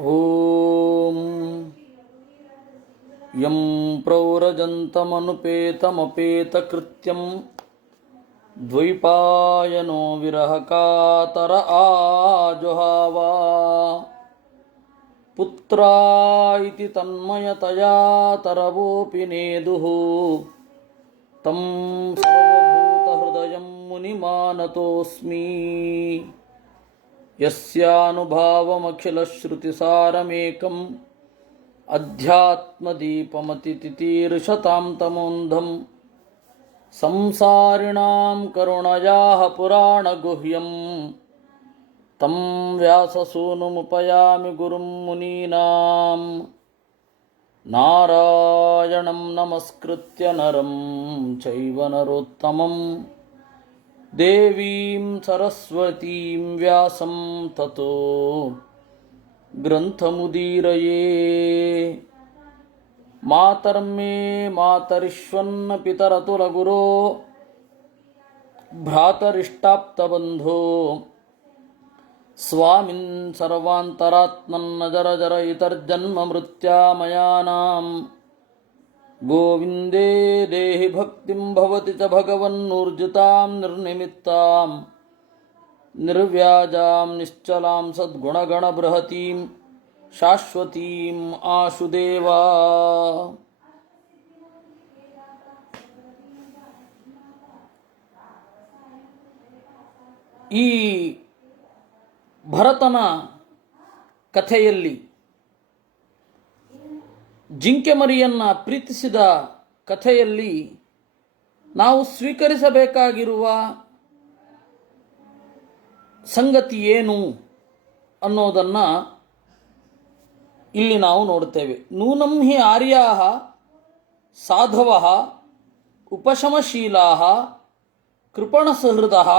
ಓಂ M ಪ್ರವ್ರಜಂತಮನುಪೇತಮಪೇತಕೃತ್ಯಂ ದ್ವೈಪಾಯನೋ ವಿರಹಕಾತರ ಆಜುಹಾವ ಪುತ್ರಾಯಿತಿ ತನ್ಮಯತಯಾ ತರವೋಪಿ ನೇದುಃ ತಂ ಸರ್ವಭೂತಹೃದಯಂ ಮುನಿಮಾನತೋಸ್ಮಿ ಯಸ್ಯಾನುಭಾವಮಖಿಲಶ್ರುತಿಸಾರಮೇಕಂ ಅಧ್ಯಾತ್ಮದೀಪಮತಿತಿತೀರ್ಷತಾಂ ತಮೋಂಧಂ ಸಂಸಾರಿಣಾಂ ಕರುಣಯಾಃ ಪುರಾಣಗುಹ್ಯಂ ತಂ ವ್ಯಾಸಸೂನುಮುಪಯಾಮಿ ಗುರುಂ ಮುನೀನಾಂ ನಾರಾಯಣಂ ನಮಸ್ಕೃತ್ಯ ನರಂ ಚೈವ ನರೋತ್ತಮಂ ದೇವೀಂ ಸರಸ್ವತೀಂ ವ್ಯಾಸಂ ತತೋ ಗ್ರಂಥಮುದೀರಯೇ. ಮಾತರ್ಮೇ ಮಾತರಿಷ್ವನ್ನ ಪಿತರತುಲಗುರೋ ಭ್ರಾತರಿಷ್ಟಾಪ್ತಬಂಧೋ ಸ್ವಾಮಿನ್ ಸರ್ವಾಂತರಾತ್ಮನ್ನ ಜರ ಜರ ಇತರ್ಜನ್ಮ ಮೃತ್ಯಾಮಯಾನಾಂ ಗೋವಿಂದೇ ದೇಹಿ ಭಕ್ತಿಂ ಭವತಿ ಚ ಭಗವನ್ನೂರ್ಜಿತಾಂ ನಿರ್ನಿಮಿತ್ತಾಂ ನಿರ್ವ್ಯಾಜಾಂ ನಿಶ್ಚಲಾಂ ಸದ್ಗುಣಗಣ ಬೃಹತೀಂ ಶಾಶ್ವತೀಂ ಆಶುದೇವಾ. ಈ ಭರತನ ಕಥೆಯಲ್ಲಿ ಜಿಂಕೆ ಮರಿಯನ್ನು ಪ್ರೀತಿಸಿದ ಕಥೆಯಲ್ಲಿ ನಾವು ಸ್ವೀಕರಿಸಬೇಕಾಗಿರುವ ಸಂಗತಿ ಏನು ಅನ್ನೋದನ್ನು ಇಲ್ಲಿ ನಾವು ನೋಡ್ತೇವೆ. ನೂನಂ ಹಿ ಆರ್ಯಾಃ ಸಾಧವಃ ಉಪಶಮಶೀಲಾಃ ಕೃಪಣಸಹೃದಃ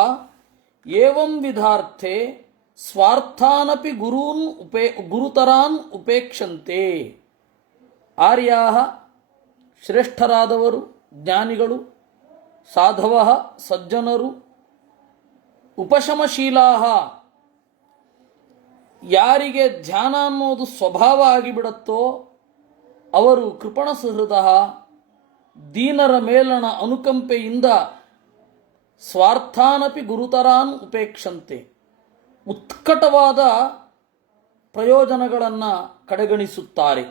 ಏವಂ ವಿಧಾರ್ಥೆ ಸ್ವಾರ್ಥಾನಪಿ ಗುರುತರಾನ್ ಉಪೇಕ್ಷಂತೆ. ಆರ್ಯಾಃ ಶ್ರೇಷ್ಠರಾದವರು, ಜ್ಞಾನಿಗಳು, ಸಾಧವಃ ಸಜ್ಜನರು, ಉಪಶಮಶೀಲಾಃ ಯಾರಿಗೆ ಧ್ಯಾನ ಅನ್ನೋದು ಸ್ವಭಾವ ಆಗಿಬಿಡುತ್ತೋ ಅವರು ಕೃಪಣಸಹೃದಃ ದೀನರ ಮೇಲಣ ಅನುಕಂಪೆಯಿಂದ ಸ್ವಾರ್ಥಾನಪಿ ಗುರುತರಾನ್ ಉಪೇಕ್ಷಂತೆ ಉತ್ಕಟವಾದ ಪ್ರಯೋಜನಗಳನ್ನು ಕಡೆಗಣಿಸುತ್ತಾರೆ.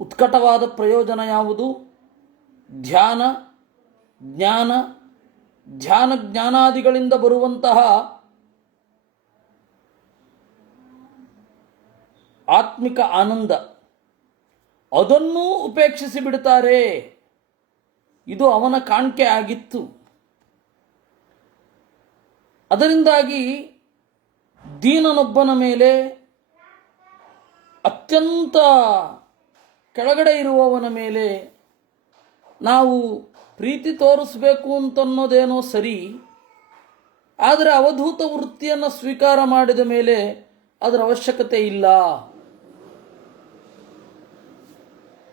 ಉತ್ಕಟವಾದ ಪ್ರಯೋಜನ ಯಾವುದು? ಧ್ಯಾನ, ಜ್ಞಾನ, ಜ್ಞಾನಾದಿಗಳಿಂದ ಬರುವಂತಹ ಆತ್ಮಿಕ ಆನಂದ, ಅದನ್ನೂ ಉಪೇಕ್ಷಿಸಿ ಬಿಡುತ್ತಾರೆ. ಇದು ಅವನ ಕಾಣಿಕೆ ಆಗಿತ್ತು. ಅದರಿಂದಾಗಿ ದೀನನೊಬ್ಬನ ಮೇಲೆ, ಅತ್ಯಂತ ಕೆಳಗಡೆ ಇರುವವನ ಮೇಲೆ ನಾವು ಪ್ರೀತಿ ತೋರಿಸಬೇಕು ಅಂತನ್ನೋದೇನೋ ಸರಿ, ಆದರೆ ಅವಧೂತ ವೃತ್ತಿಯನ್ನು ಸ್ವೀಕಾರ ಮಾಡಿದ ಮೇಲೆ ಅದರ ಅವಶ್ಯಕತೆ ಇಲ್ಲ.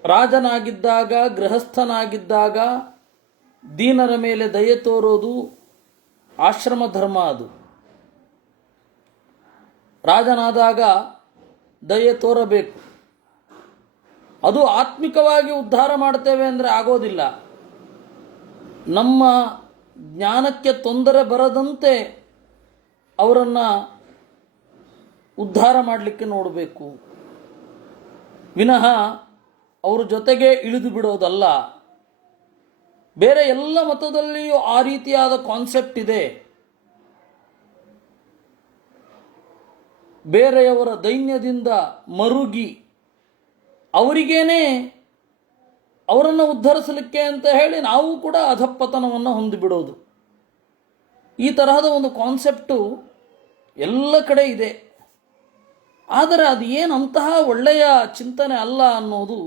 ರಾಜನಾಗಿದ್ದಾಗ, ಗೃಹಸ್ಥನಾಗಿದ್ದಾಗ ದೀನರ ಮೇಲೆ ದಯೆ ತೋರೋದು ಆಶ್ರಮ ಧರ್ಮ. ಅದು ರಾಜನಾದಾಗ ದಯೆ ತೋರಬೇಕು. ಅದು ಆತ್ಮಿಕವಾಗಿ ಉದ್ಧಾರ ಮಾಡ್ತೇವೆ ಅಂದರೆ ಆಗೋದಿಲ್ಲ. ನಮ್ಮ ಜ್ಞಾನಕ್ಕೆ ತೊಂದರೆ ಬರದಂತೆ ಅವರನ್ನು ಉದ್ಧಾರ ಮಾಡಲಿಕ್ಕೆ ನೋಡಬೇಕು, ವಿನಃ ಅವ್ರ ಜೊತೆಗೆ ಇಳಿದು ಬಿಡೋದಲ್ಲ. ಬೇರೆ ಎಲ್ಲ ಮತದಲ್ಲಿಯೂ ಆ ರೀತಿಯಾದ ಕಾನ್ಸೆಪ್ಟ್ ಇದೆ. ಬೇರೆಯವರ ದೈನ್ಯದಿಂದ ಮರುಗಿ ಅವರಿಗೇನೆ ಅವರನ್ನು ಉದ್ಧರಿಸಲಿಕ್ಕೆ ಅಂತ ಹೇಳಿ ನಾವು ಕೂಡ ಅಧಃಪತನವನ್ನು ಹೊಂದಿಬಿಡೋದು. ಈ ತರಹದ ಒಂದು ಕಾನ್ಸೆಪ್ಟು ಎಲ್ಲ ಕಡೆ ಇದೆ. ಆದರೆ ಅದು ಏನಂತಹ ಒಳ್ಳೆಯ ಚಿಂತನೆ ಅಲ್ಲ ಅನ್ನೋದು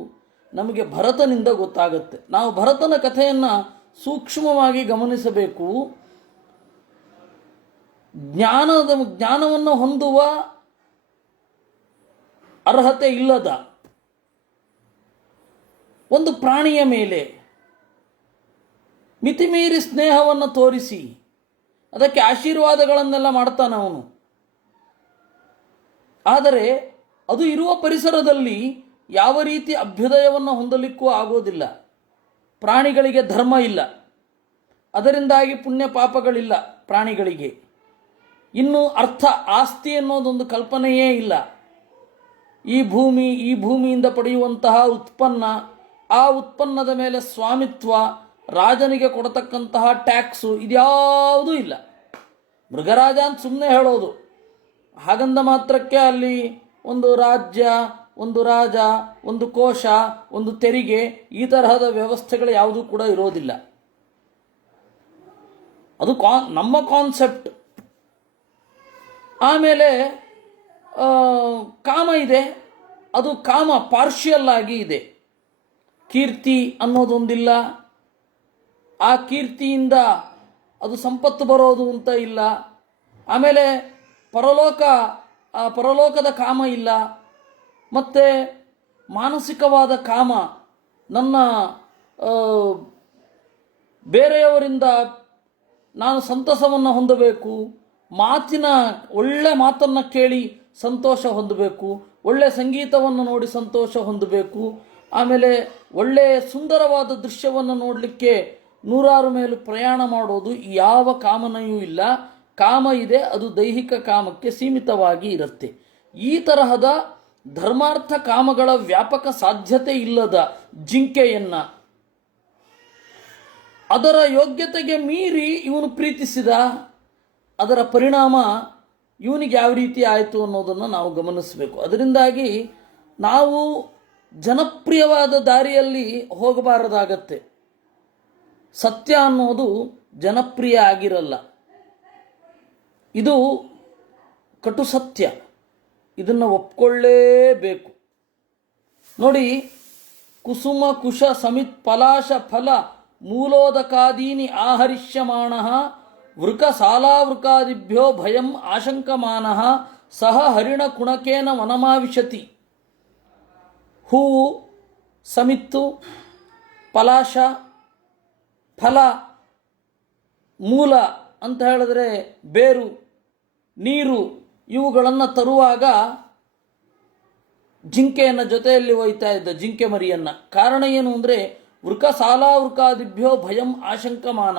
ನಮಗೆ ಭರತನಿಂದ ಗೊತ್ತಾಗುತ್ತೆ. ನಾವು ಭರತನ ಕಥೆಯನ್ನು ಸೂಕ್ಷ್ಮವಾಗಿ ಗಮನಿಸಬೇಕು. ಜ್ಞಾನವನ್ನು ಹೊಂದುವ ಅರ್ಹತೆ ಇಲ್ಲದ ಒಂದು ಪ್ರಾಣಿಯ ಮೇಲೆ ಮಿತಿಮೀರಿ ಸ್ನೇಹವನ್ನು ತೋರಿಸಿ ಅದಕ್ಕೆ ಆಶೀರ್ವಾದಗಳನ್ನೆಲ್ಲ ಮಾಡ್ತಾನೆ ಅವನು. ಆದರೆ ಅದು ಇರುವ ಪರಿಸರದಲ್ಲಿ ಯಾವ ರೀತಿ ಅಭ್ಯುದಯವನ್ನು ಹೊಂದಲಿಕ್ಕೂ ಆಗೋದಿಲ್ಲ. ಪ್ರಾಣಿಗಳಿಗೆ ಧರ್ಮ ಇಲ್ಲ, ಅದರಿಂದಾಗಿ ಪುಣ್ಯ ಪಾಪಗಳಿಲ್ಲ ಪ್ರಾಣಿಗಳಿಗೆ. ಇನ್ನು ಅರ್ಥ ಆಸ್ತಿ ಅನ್ನೋದೊಂದು ಕಲ್ಪನೆಯೇ ಇಲ್ಲ. ಈ ಭೂಮಿಯಿಂದ ಪಡೆಯುವಂತಹ ಉತ್ಪನ್ನ, ಆ ಉತ್ಪನ್ನದ ಮೇಲೆ ಸ್ವಾಮಿತ್ವ, ರಾಜನಿಗೆ ಕೊಡತಕ್ಕಂತಹ ಟ್ಯಾಕ್ಸು ಇದ್ಯಾವುದೂ ಇಲ್ಲ. ಮೃಗರಾಜ ಅಂತ ಸುಮ್ಮನೆ ಹೇಳೋದು. ಹಾಗಂದ ಮಾತ್ರಕ್ಕೆ ಅಲ್ಲಿ ಒಂದು ರಾಜ್ಯ, ಒಂದು ರಾಜ, ಒಂದು ಕೋಶ, ಒಂದು ತೆರಿಗೆ, ಈ ತರಹದ ವ್ಯವಸ್ಥೆಗಳು ಯಾವುದೂ ಕೂಡ ಇರೋದಿಲ್ಲ. ಅದು ನಮ್ಮ ಕಾನ್ಸೆಪ್ಟ್. ಆಮೇಲೆ ಕಾಮ ಇದೆ, ಅದು ಕಾಮ ಪಾರ್ಷಿಯಲ್ ಆಗಿ ಇದೆ. ಕೀರ್ತಿ ಅನ್ನೋದೊಂದಿಲ್ಲ, ಆ ಕೀರ್ತಿಯಿಂದ ಅದು ಸಂಪತ್ತು ಬರೋದು ಅಂತ ಇಲ್ಲ. ಆಮೇಲೆ ಪರಲೋಕದ ಕಾಮ ಇಲ್ಲ. ಮತ್ತು ಮಾನಸಿಕವಾದ ಕಾಮ, ನನ್ನ ಬೇರೆಯವರಿಂದ ನಾನು ಸಂತಸವನ್ನು ಹೊಂದಬೇಕು, ಒಳ್ಳೆ ಮಾತನ್ನು ಕೇಳಿ ಸಂತೋಷ ಹೊಂದಬೇಕು, ಒಳ್ಳೆ ಸಂಗೀತವನ್ನು ನೋಡಿ ಸಂತೋಷ ಹೊಂದಬೇಕು, ಆಮೇಲೆ ಒಳ್ಳೆಯ ಸುಂದರವಾದ ದೃಶ್ಯವನ್ನು ನೋಡಲಿಕ್ಕೆ 100 ಮೈಲು ಪ್ರಯಾಣ ಮಾಡೋದು, ಯಾವ ಕಾಮನೆಯೂ ಇಲ್ಲ. ಕಾಮ ಇದೆ, ಅದು ದೈಹಿಕ ಕಾಮಕ್ಕೆ ಸೀಮಿತವಾಗಿ ಇರುತ್ತೆ. ಈ ತರಹದ ಧರ್ಮಾರ್ಥ ಕಾಮಗಳ ವ್ಯಾಪಕ ಸಾಧ್ಯತೆ ಇಲ್ಲದ ಜಿಂಕೆಯನ್ನು ಅದರ ಯೋಗ್ಯತೆಗೆ ಮೀರಿ ಇವನು ಪ್ರೀತಿಸಿದ. ಅದರ ಪರಿಣಾಮ ಇವನಿಗೆ ಯಾವ ರೀತಿ ಆಯಿತು ಅನ್ನೋದನ್ನು ನಾವು ಗಮನಿಸಬೇಕು. ಅದರಿಂದಾಗಿ ನಾವು ಜನಪ್ರಿಯವಾದ ದಾರಿಯಲ್ಲಿ ಹೋಗಬಾರದಾಗತ್ತೆ. ಸತ್ಯ ಅನ್ನೋದು ಜನಪ್ರಿಯ ಆಗಿರಲ್ಲ, ಇದು ಕಟು ಸತ್ಯ. ಇದನ್ನು ಒಪ್ಕೊಳ್ಳೇಬೇಕು. ನೋಡಿ, ಕುಸುಮ ಕುಶ ಸಮಿತ್ ಪಲಾಶ ಫಲ ಮೂಲೋದಕಾದೀನಿ ಆಹರಿಷ್ಯಮಾಣ ವೃಕ ಸಾಲಾವೃಕಾದಿಭ್ಯೋ ಭಯಂ ಆಶಂಕಮಾನ ಸಹ ಹರಿಣ ಕುಣಕೇನ ವನಮಾವಿಶತಿ. ಹೂವು, ಸಮಿತ್ತು, ಪಲಾಶ, ಫಲ, ಮೂಲ ಅಂತ ಹೇಳಿದ್ರೆ ಬೇರು, ನೀರು, ಇವುಗಳನ್ನು ತರುವಾಗ ಜಿಂಕೆಯನ್ನು ಜೊತೆಯಲ್ಲಿ ಒಯ್ತಾ ಇದ್ದ, ಜಿಂಕೆ ಮರಿಯನ್ನು. ಕಾರಣ ಏನು ಅಂದರೆ ವೃಕ ಸಾಲಾವೃಕಾದಿಭ್ಯೋ ಭಯಂ ಆಶಂಕಮಾನ.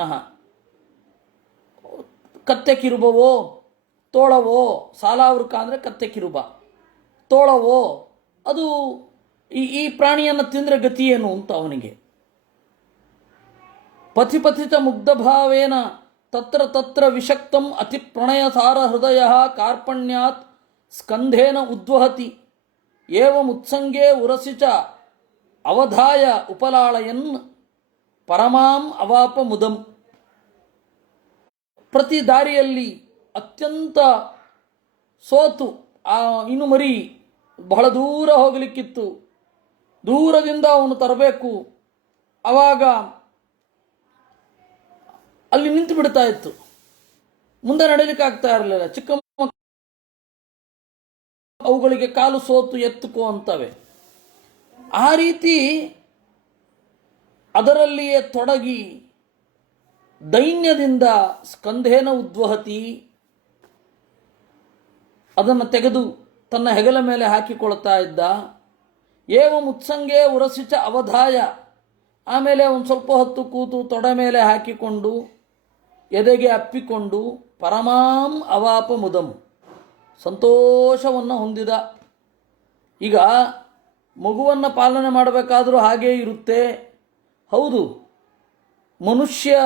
ಕತ್ತೆ ಕಿರುಬವೋ, ತೋಳವೋ, ಸಾಲಾವೃಕ ಅಂದರೆ ಕತ್ತೆ ಕಿರುಬ, ತೋಳವೋ, ಅದು ಈ ಪ್ರಾಣಿಯನ್ನು ತಿಂದರೆ ಗತಿ ಏನು ಅಂತ ಅವನಿಗೆ. ಪಥಿಪಥಿತ ಮುಗ್ಧಭಾವೇನ ತತ್ರ ತತ್ರ ವಿಷಕ್ತಂ ಅತಿ ಪ್ರಣಯ ಸಾರ ಹೃದಯ ಕಾರ್ಪಣ್ಯಾತ್ ಸ್ಕಂಧೇನ ಉದ್ವಹತಿ ಏವಮುತ್ಸಂಗೇ ಉರಸಿ ಚ ಅವಧಾಯ ಉಪಲಾಳಯನ್ ಪರಮಾಂ ಅವಾಪ ಮುದಂ. ಪ್ರತಿ ದಾರಿಯಲ್ಲಿ ಅತ್ಯಂತ ಸೋತು ಆ ಇನುಮರಿ ಬಹಳ ದೂರ ಹೋಗಲಿಕ್ಕಿತ್ತು, ದೂರದಿಂದ ಅವನು ತರಬೇಕು. ಆವಾಗ ಅಲ್ಲಿ ನಿಂತು ಬಿಡ್ತಾ ಇತ್ತು, ಮುಂದೆ ನಡೀಲಿಕ್ಕೆ ಆಗ್ತಾ ಇರಲಿಲ್ಲ. ಚಿಕ್ಕ ಅವುಗಳಿಗೆ ಕಾಲು ಸೋತು ಎತ್ತುಕೋ ಅಂತವೆ. ಆ ರೀತಿ ಅದರಲ್ಲಿಯೇ ತೊಡಗಿ ದೈನ್ಯದಿಂದ ಸ್ಕಂಧೇನ ಉದ್ವಹತಿ, ಅದನ್ನು ತೆಗೆದು ತನ್ನ ಹೆಗಲ ಮೇಲೆ ಹಾಕಿಕೊಳ್ತಾ ಇದ್ದ. ಏವಂ ಉತ್ಸಂಗೇ ಉರಸಿಚ ಅವಧಾಯ, ಆಮೇಲೆ ಒಂದು ಸ್ವಲ್ಪ ಹೊತ್ತು ಕೂತು ತೊಡೆ ಮೇಲೆ ಹಾಕಿಕೊಂಡು ಎದೆಗೆ ಅಪ್ಪಿಕೊಂಡು ಪರಮಾಂ ಅವಾಪ ಮುದಂ, ಸಂತೋಷವನ್ನು ಹೊಂದಿದ. ಈಗ ಮಗುವನ್ನು ಪಾಲನೆ ಮಾಡಬೇಕಾದರೂ ಹಾಗೇ ಇರುತ್ತೆ. ಹೌದು, ಮನುಷ್ಯ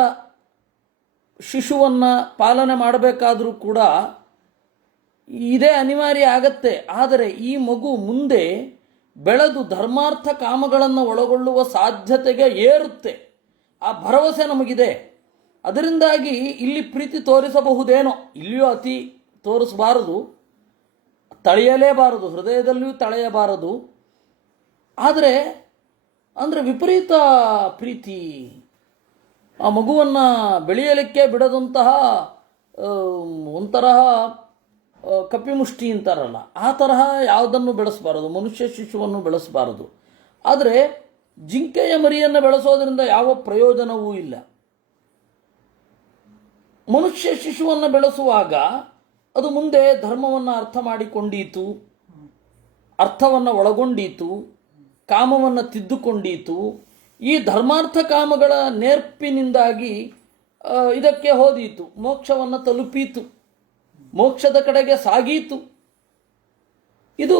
ಶಿಶುವನ್ನು ಪಾಲನೆ ಮಾಡಬೇಕಾದರೂ ಕೂಡ ಇದೇ ಅನಿವಾರ್ಯ ಆಗತ್ತೆ. ಆದರೆ ಈ ಮಗು ಮುಂದೆ ಬೆಳೆದು ಧರ್ಮಾರ್ಥ ಕಾಮಗಳನ್ನು ಒಳಗೊಳ್ಳುವ ಸಾಧ್ಯತೆಗೆ ಏರುತ್ತೆ, ಆ ಭರವಸೆ ನಮಗಿದೆ. ಅದರಿಂದಾಗಿ ಇಲ್ಲಿ ಪ್ರೀತಿ ತೋರಿಸಬಹುದೇನೋ, ಇಲ್ಲಿಯೂ ಅತಿ ತೋರಿಸಬಾರದು, ತಳೆಯಲೇಬಾರದು, ಹೃದಯದಲ್ಲಿಯೂ ತಳೆಯಬಾರದು. ಆದರೆ ವಿಪರೀತ ಪ್ರೀತಿ, ಆ ಮಗುವನ್ನು ಬೆಳೆಯಲಿಕ್ಕೆ ಬಿಡದಂತಹ ಒಂಥರ ಕಪಿಮುಷ್ಟಿ ಅಂತಾರಲ್ಲ, ಆ ತರಹ ಯಾವುದನ್ನು ಬೆಳೆಸಬಾರದು, ಮನುಷ್ಯ ಶಿಶುವನ್ನು ಬೆಳೆಸಬಾರದು. ಆದರೆ ಜಿಂಕೆಯ ಮರಿಯನ್ನು ಬೆಳೆಸೋದ್ರಿಂದ ಯಾವ ಪ್ರಯೋಜನವೂ ಇಲ್ಲ. ಮನುಷ್ಯ ಶಿಶುವನ್ನು ಬೆಳೆಸುವಾಗ ಅದು ಮುಂದೆ ಧರ್ಮವನ್ನು ಅರ್ಥ ಮಾಡಿಕೊಂಡೀತು, ಅರ್ಥವನ್ನು ಒಳಗೊಂಡೀತು, ಕಾಮವನ್ನು ತಿದ್ದುಕೊಂಡೀತು. ಈ ಧರ್ಮಾರ್ಥ ಕಾಮಗಳ ನೇರ್ಪಿನಿಂದಾಗಿ ಇದಕ್ಕೆ ಹೋದೀತು, ಮೋಕ್ಷವನ್ನು ತಲುಪೀತು, ಮೋಕ್ಷದ ಕಡೆಗೆ ಸಾಗೀತು. ಇದು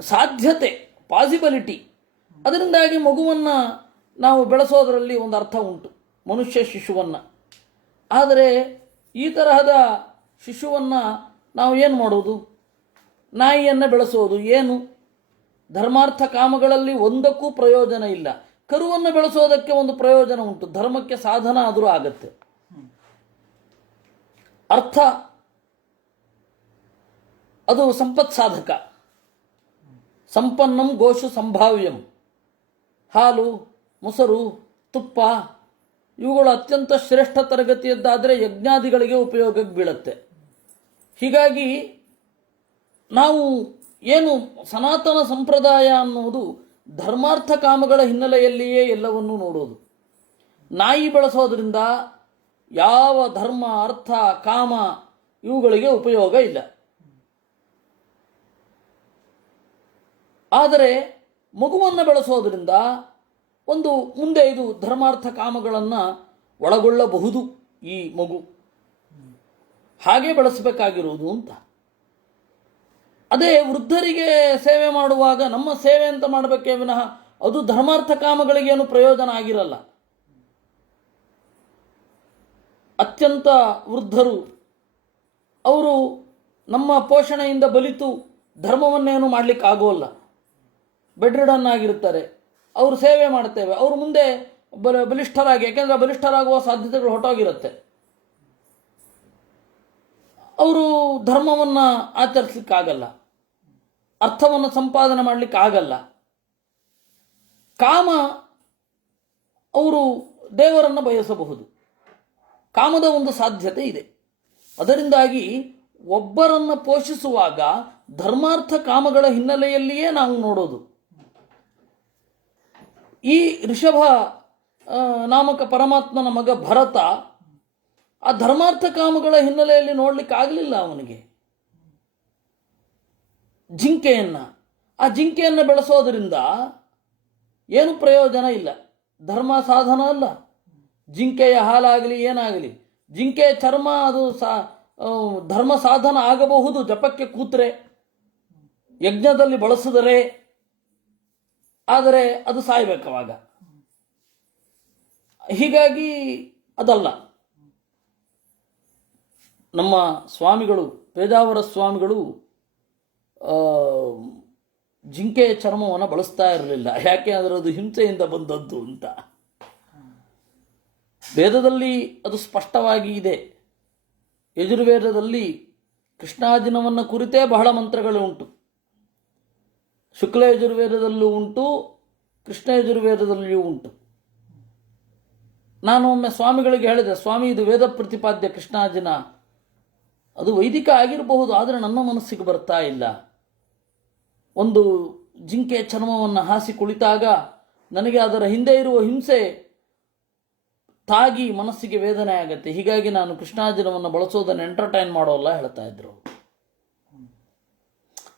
ಸಾಧ್ಯತೆ, ಪಾಸಿಬಿಲಿಟಿ. ಅದರಿಂದಾಗಿ ಮಗುವನ್ನು ನಾವು ಬೆಳೆಸೋದರಲ್ಲಿ ಒಂದು ಅರ್ಥ ಉಂಟು, ಮನುಷ್ಯ ಶಿಶುವನ್ನು. ಆದರೆ ಈ ತರಹದ ಶಿಶುವನ್ನು ನಾವು ಏನು ಮಾಡೋದು? ನಾಯಿಯನ್ನು ಬೆಳೆಸೋದು ಏನು? ಧರ್ಮಾರ್ಥ ಕಾಮಗಳಲ್ಲಿ ಒಂದಕ್ಕೂ ಪ್ರಯೋಜನ ಇಲ್ಲ. ಕರುವನ್ನು ಬೆಳೆಸೋದಕ್ಕೆ ಒಂದು ಪ್ರಯೋಜನ ಉಂಟು, ಧರ್ಮಕ್ಕೆ ಸಾಧನ ಆದರೂ ಆಗತ್ತೆ. ಅರ್ಥ ಅದು ಸಂಪತ್ ಸಾಧಕ. ಸಂಪನ್ನಂ ಗೋಷು ಸಂಭಾವ್ಯಂ. ಹಾಲು, ಮೊಸರು, ತುಪ್ಪ ಇವುಗಳು ಅತ್ಯಂತ ಶ್ರೇಷ್ಠ ತರಗತಿಯದ್ದಾದರೆ ಯಜ್ಞಾದಿಗಳಿಗೆ ಉಪಯೋಗಕ್ಕೆ ಬೀಳುತ್ತೆ. ಹೀಗಾಗಿ ನಾವು ಏನು ಸನಾತನ ಸಂಪ್ರದಾಯ ಅನ್ನುವುದು ಧರ್ಮಾರ್ಥ ಕಾಮಗಳ ಹಿನ್ನೆಲೆಯಲ್ಲಿಯೇ ಎಲ್ಲವನ್ನೂ ನೋಡೋದು. ನಾಯಿ ಬೆಳೆಸೋದ್ರಿಂದ ಯಾವ ಧರ್ಮ, ಅರ್ಥ, ಕಾಮ ಇವುಗಳಿಗೆ ಉಪಯೋಗ ಇಲ್ಲ. ಆದರೆ ಮಗುವನ್ನು ಬೆಳೆಸೋದ್ರಿಂದ ಒಂದು ಮುಂದೆ ಇದು ಧರ್ಮಾರ್ಥ ಕಾಮಗಳನ್ನು ಒಳಗೊಳ್ಳಬಹುದು. ಈ ಮಗು ಹಾಗೆ ಬೆಳೆಸಬೇಕಾಗಿರುವುದು ಅಂತ. ಅದೇ ವೃದ್ಧರಿಗೆ ಸೇವೆ ಮಾಡುವಾಗ ನಮ್ಮ ಸೇವೆ ಅಂತ ಮಾಡಬೇಕೇ ವಿನಃ ಅದು ಧರ್ಮಾರ್ಥ ಕಾಮಗಳಿಗೇನು ಪ್ರಯೋಜನ ಆಗಿರಲ್ಲ. ಅತ್ಯಂತ ವೃದ್ಧರು, ಅವರು ನಮ್ಮ ಪೋಷಣೆಯಿಂದ ಬಲಿತು ಧರ್ಮವನ್ನೇನು ಮಾಡಲಿಕ್ಕಾಗೋಲ್ಲ, ಬೆಡ್ ರಿಡನ್ ಆಗಿರ್ತಾರೆ. ಅವರು ಸೇವೆ ಮಾಡ್ತೇವೆ, ಅವರು ಮುಂದೆ ಬಲಿಷ್ಠರಾಗಿ, ಯಾಕೆಂದರೆ ಬಲಿಷ್ಠರಾಗುವ ಸಾಧ್ಯತೆಗಳು ಹೊಟ್ಟೋಗಿರುತ್ತೆ. ಅವರು ಧರ್ಮವನ್ನು ಆಚರಿಸಲಿಕ್ಕಾಗಲ್ಲ, ಅರ್ಥವನ್ನು ಸಂಪಾದನೆ ಮಾಡಲಿಕ್ಕಾಗಲ್ಲ. ಕಾಮ, ಅವರು ದೇವರನ್ನು ಬಯಸಬಹುದು, ಕಾಮದ ಒಂದು ಸಾಧ್ಯತೆ ಇದೆ. ಅದರಿಂದಾಗಿ ಒಬ್ಬರನ್ನು ಪೋಷಿಸುವಾಗ ಧರ್ಮಾರ್ಥ ಕಾಮಗಳ ಹಿನ್ನೆಲೆಯಲ್ಲಿಯೇ ನಾವು ನೋಡೋದು. ಈ ಋಷಭ ನಾಮಕ ಪರಮಾತ್ಮನ ಮಗ ಭರತ ಆ ಧರ್ಮಾರ್ಥ ಕಾಮಗಳ ಹಿನ್ನೆಲೆಯಲ್ಲಿ ನೋಡ್ಲಿಕ್ಕೆ ಆಗಲಿಲ್ಲ ಅವನಿಗೆ. ಆ ಜಿಂಕೆಯನ್ನು ಬೆಳೆಸೋದ್ರಿಂದ ಏನು ಪ್ರಯೋಜನ ಇಲ್ಲ, ಧರ್ಮ ಸಾಧನ ಅಲ್ಲ. ಜಿಂಕೆಯ ಹಾಲಾಗಲಿ ಏನಾಗಲಿ, ಜಿಂಕೆಯ ಚರ್ಮ ಅದು ಧರ್ಮ ಸಾಧನ ಆಗಬಹುದು ಜಪಕ್ಕೆ ಕೂತ್ರೆ, ಯಜ್ಞದಲ್ಲಿ ಬಳಸಿದರೆ. ಆದರೆ ಅದು ಸಾಯ್ಬೇಕವಾಗ. ಹೀಗಾಗಿ ಅದಲ್ಲ. ನಮ್ಮ ಸ್ವಾಮಿಗಳು, ಪೇಜಾವರ ಸ್ವಾಮಿಗಳು ಜಿಂಕೆಯ ಚರ್ಮವನ್ನು ಬಳಸ್ತಾ ಇರಲಿಲ್ಲ. ಯಾಕೆ ಅಂದರೆ ಅದು ಹಿಂಸೆಯಿಂದ ಬಂದದ್ದು ಅಂತ. ವೇದದಲ್ಲಿ ಅದು ಸ್ಪಷ್ಟವಾಗಿ ಇದೆ. ಯಜುರ್ವೇದದಲ್ಲಿ ಕೃಷ್ಣಾಜಿನವನ್ನು ಕುರಿತೇ ಬಹಳ ಮಂತ್ರಗಳು ಉಂಟು. ಶುಕ್ಲ ಯಜುರ್ವೇದದಲ್ಲೂ ಉಂಟು, ಕೃಷ್ಣ ಯಜುರ್ವೇದದಲ್ಲಿಯೂ ಉಂಟು. ನಾನು ಒಮ್ಮೆ ಸ್ವಾಮಿಗಳಿಗೆ ಹೇಳಿದೆ, ಸ್ವಾಮಿ ಇದು ವೇದ ಪ್ರತಿಪಾದ್ಯ ಕೃಷ್ಣಾಜಿನ, ಅದು ವೈದಿಕ ಆಗಿರಬಹುದು, ಆದರೆ ನನ್ನ ಮನಸ್ಸಿಗೆ ಬರ್ತಾ ಇಲ್ಲ. ಒಂದು ಜಿಂಕೆ ಚರ್ಮವನ್ನು ಹಾಸಿ ಕುಳಿತಾಗ ನನಗೆ ಅದರ ಹಿಂದೆ ಇರುವ ಹಿಂಸೆ ತಾಗಿ ಮನಸ್ಸಿಗೆ ವೇದನೆ ಆಗತ್ತೆ. ಹೀಗಾಗಿ ನಾನು ಕೃಷ್ಣಾಜಿನವನ್ನು ಬಳಸೋದನ್ನು ಎಂಟರ್ಟೈನ್ ಮಾಡೋಲ್ಲ ಹೇಳ್ತಾ ಇದ್ರು.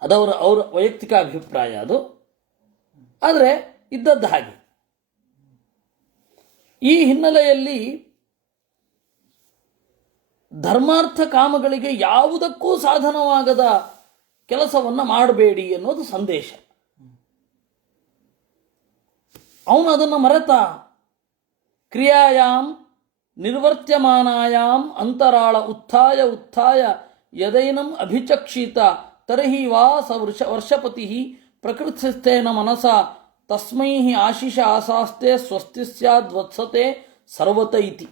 ಅದವರ ಅವರ ವೈಯಕ್ತಿಕ ಅಭಿಪ್ರಾಯ ಅದು. ಆದರೆ ಇದ್ದದ್ದು ಹಾಗೆ. ಈ ಹಿನ್ನೆಲೆಯಲ್ಲಿ ಧರ್ಮಾರ್ಥ ಕಾಮಗಳಿಗೆ ಯಾವುದಕ್ಕೂ ಸಾಧನವಾಗದ ಕೆಲಸವನ್ನು ಮಾಡಬೇಡಿ ಅನ್ನೋದು ಸಂದೇಶ. ಅವನು ಅದನ್ನು ಮರೆತ. ಕ್ರಿಯಾಯಾಮ್ ನಿರ್ವರ್ತ್ಯಮಾನಾಯಾಮ್ ಅಂತರಾಳ ಉತ್ಥಾಯ ಉತ್ಥಾಯ ಯದೈನಂ ಅಭಿಚಕ್ಷಿತ ತರ್ಹಿ ವಾ ಸ ವರ್ಷಪತಿ ಪ್ರಕೃತಿಸ್ಥೇನ ಮನಸ ತಸ್ಮೈ ಆಶಿಷ ಆಸಾಸ್ತೆ ಸ್ವಸ್ತಿ ಸ್ಯಾದ್ವತ್ಸತೆ ಸರ್ವತ ಇತಿ.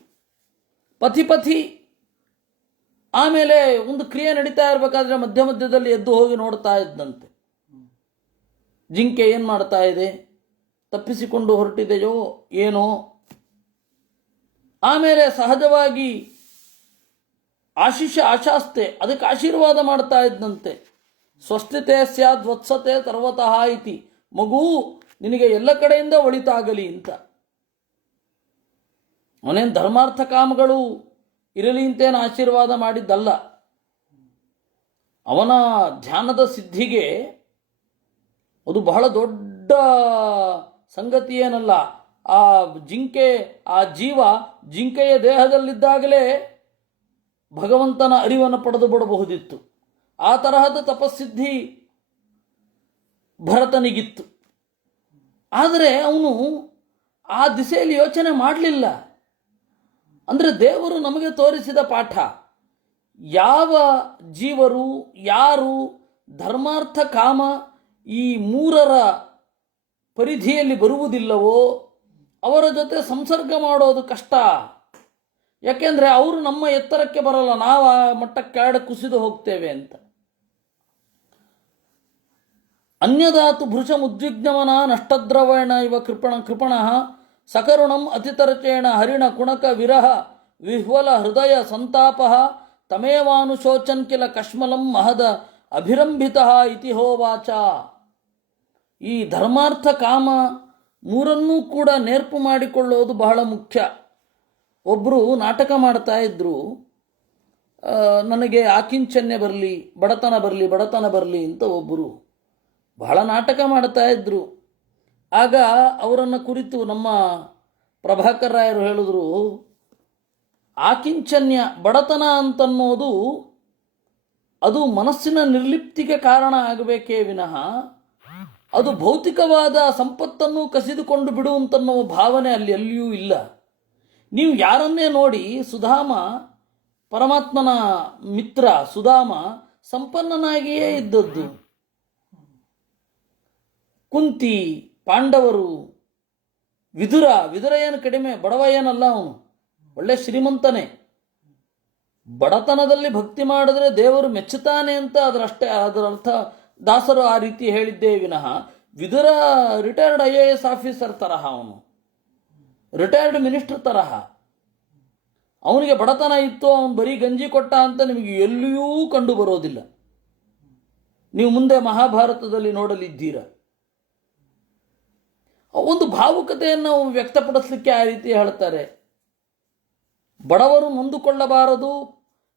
ಪಥಿ ಆಮೇಲೆ ಒಂದು ಕ್ರಿಯೆ ನಡೀತಾ ಇರಬೇಕಾದ್ರೆ ಮಧ್ಯ ಮಧ್ಯದಲ್ಲಿ ಎದ್ದು ಹೋಗಿ ನೋಡ್ತಾ ಇದ್ದಂತೆ. ಜಿಂಕೆ ಏನು ಮಾಡ್ತಾ ಇದೆ, ತಪ್ಪಿಸಿಕೊಂಡು ಹೊರಟಿದೆಯೋ ಏನೋ. ಆಮೇಲೆ ಸಹಜವಾಗಿ ಆಶಾಸ್ತೆ, ಅದಕ್ಕೆ ಆಶೀರ್ವಾದ ಮಾಡ್ತಾ ಇದ್ದಂತೆ. ಸ್ವಸ್ಥತೆ ಸ್ಯಾದ್ವತ್ಸತೆ ಸರ್ವತಃ ಇತಿ. ಮಗು ನಿನಗೆ ಎಲ್ಲ ಕಡೆಯಿಂದ ಒಳಿತಾಗಲಿ ಅಂತ. ಅವನೇನು ಧರ್ಮಾರ್ಥ ಕಾಮಗಳು ಇರಲಿ ಅಂತೇನು ಆಶೀರ್ವಾದ ಮಾಡಿದ್ದಲ್ಲ. ಅವನ ಧ್ಯಾನದ ಸಿದ್ಧಿಗೆ ಅದು ಬಹಳ ದೊಡ್ಡ ಸಂಗತಿ ಏನಲ್ಲ. ಆ ಜಿಂಕೆ, ಆ ಜೀವ ಜಿಂಕೆಯ ದೇಹದಲ್ಲಿದ್ದಾಗಲೇ ಭಗವಂತನ ಅರಿವನ್ನು ಪಡೆದು ಬಿಡಬಹುದಿತ್ತು. ಆ ತರಹದ ತಪಸ್ಸಿದ್ಧಿ ಭರತನಿಗಿತ್ತು. ಆದರೆ ಅವನು ಆ ದಿಸೆಯಲ್ಲಿ ಯೋಚನೆ ಮಾಡಲಿಲ್ಲ. ಅಂದರೆ ದೇವರು ನಮಗೆ ತೋರಿಸಿದ ಪಾಠ, ಯಾವ ಜೀವರು ಯಾರು ಧರ್ಮಾರ್ಥ ಕಾಮ ಈ ಮೂರರ ಪರಿಧಿಯಲ್ಲಿ ಬರುವುದಿಲ್ಲವೋ ಅವರ ಜೊತೆ ಸಂಸರ್ಗ ಮಾಡೋದು ಕಷ್ಟ. ಯಾಕೆಂದರೆ ಅವರು ನಮ್ಮ ಎತ್ತರಕ್ಕೆ ಬರಲ್ಲ, ನಾವು ಆ ಮಟ್ಟಕ್ಕೆ ಕುಸಿದು ಹೋಗ್ತೇವೆ ಅಂತ. ಅನ್ಯದಾತು ಭೃಶಂ ಉದ್ವಿಗ್ನವನ ನಷ್ಟದ್ರವಣ ಇವ ಕೃಪಣ ಸಕರುಣಂ ಅತಿತರಚೇಣ ಹರಿಣ ಕುಣಕ ವಿರಹ ವಿಹ್ವಲ ಹೃದಯ ಸಂತಾಪ ತಮೇವಾನುಶೋಚನ್ ಕಿಲ ಕಶ್ಮಲಂ ಮಹದ ಅಭಿರಂಭಿತ ಇತಿ ಹೋವಾಚ. ಈ ಧರ್ಮಾರ್ಥ ಕಾಮ ಮೂರನ್ನೂ ಕೂಡ ನೇರ್ಪು ಮಾಡಿಕೊಳ್ಳೋದು ಬಹಳ ಮುಖ್ಯ. ಒಬ್ಬರು ನಾಟಕ ಮಾಡ್ತಾ ಇದ್ರು, ನನಗೆ ಆಕಿಂಚನ್ಯ ಬರಲಿ, ಬಡತನ ಬರಲಿ ಅಂತ ಒಬ್ಬರು ಬಹಳ ನಾಟಕ ಮಾಡ್ತಾ ಇದ್ರು. ಆಗ ಅವರನ್ನು ಕುರಿತು ನಮ್ಮ ಪ್ರಭಾಕರ್ ರಾಯರು ಹೇಳಿದ್ರು, ಆಕಿಂಚನ್ಯ ಬಡತನ ಅಂತನ್ನೋದು ಅದು ಮನಸ್ಸಿನ ನಿರ್ಲಿಪ್ತಿಗೆ ಕಾರಣ ಆಗಬೇಕೇ ವಿನಃ ಅದು ಭೌತಿಕವಾದ ಸಂಪತ್ತನ್ನು ಕಸಿದುಕೊಂಡು ಬಿಡುವಂತನ್ನೋ ಭಾವನೆ ಅಲ್ಲಿ ಎಲ್ಲಿಯೂ ಇಲ್ಲ. ನೀವು ಯಾರನ್ನೇ ನೋಡಿ, ಸುಧಾಮ ಪರಮಾತ್ಮನ ಮಿತ್ರ ಸುಧಾಮ ಸಂಪನ್ನನಾಗಿಯೇ ಇದ್ದದ್ದು. ಕುಂತಿ, ಪಾಂಡವರು, ವಿದುರ ಏನು ಕಡಿಮೆ, ಬಡವ ಏನಲ್ಲ, ಅವನು ಒಳ್ಳೆ ಶ್ರೀಮಂತನೇ. ಬಡತನದಲ್ಲಿ ಭಕ್ತಿ ಮಾಡಿದ್ರೆ ದೇವರು ಮೆಚ್ಚುತ್ತಾನೆ ಅಂತ ಅದರಷ್ಟೇ, ಅದರ ಅರ್ಥ ದಾಸರು ಆ ರೀತಿ ಹೇಳಿದ್ದೇ ವಿನಃ ವಿದುರ ರಿಟೈರ್ಡ್ IAS ಆಫೀಸರ್ ತರಹ, ಅವನು ರಿಟೈರ್ಡ್ ಮಿನಿಸ್ಟರ್ ತರಹ. ಅವನಿಗೆ ಬಡತನ ಇತ್ತು, ಅವನು ಬರೀ ಗಂಜಿ ಕೊಟ್ಟ ಅಂತ ನಿಮಗೆ ಎಲ್ಲಿಯೂ ಕಂಡು ಬರೋದಿಲ್ಲ. ನೀವು ಮುಂದೆ ಮಹಾಭಾರತದಲ್ಲಿ ನೋಡಲಿದ್ದೀರ. ಒಂದು ಭಾವುಕತೆಯನ್ನು ವ್ಯಕ್ತಪಡಿಸಲಿಕ್ಕೆ ಆ ರೀತಿ ಹೇಳ್ತಾರೆ. ಬಡವರು ನೊಂದುಕೊಳ್ಳಬಾರದು,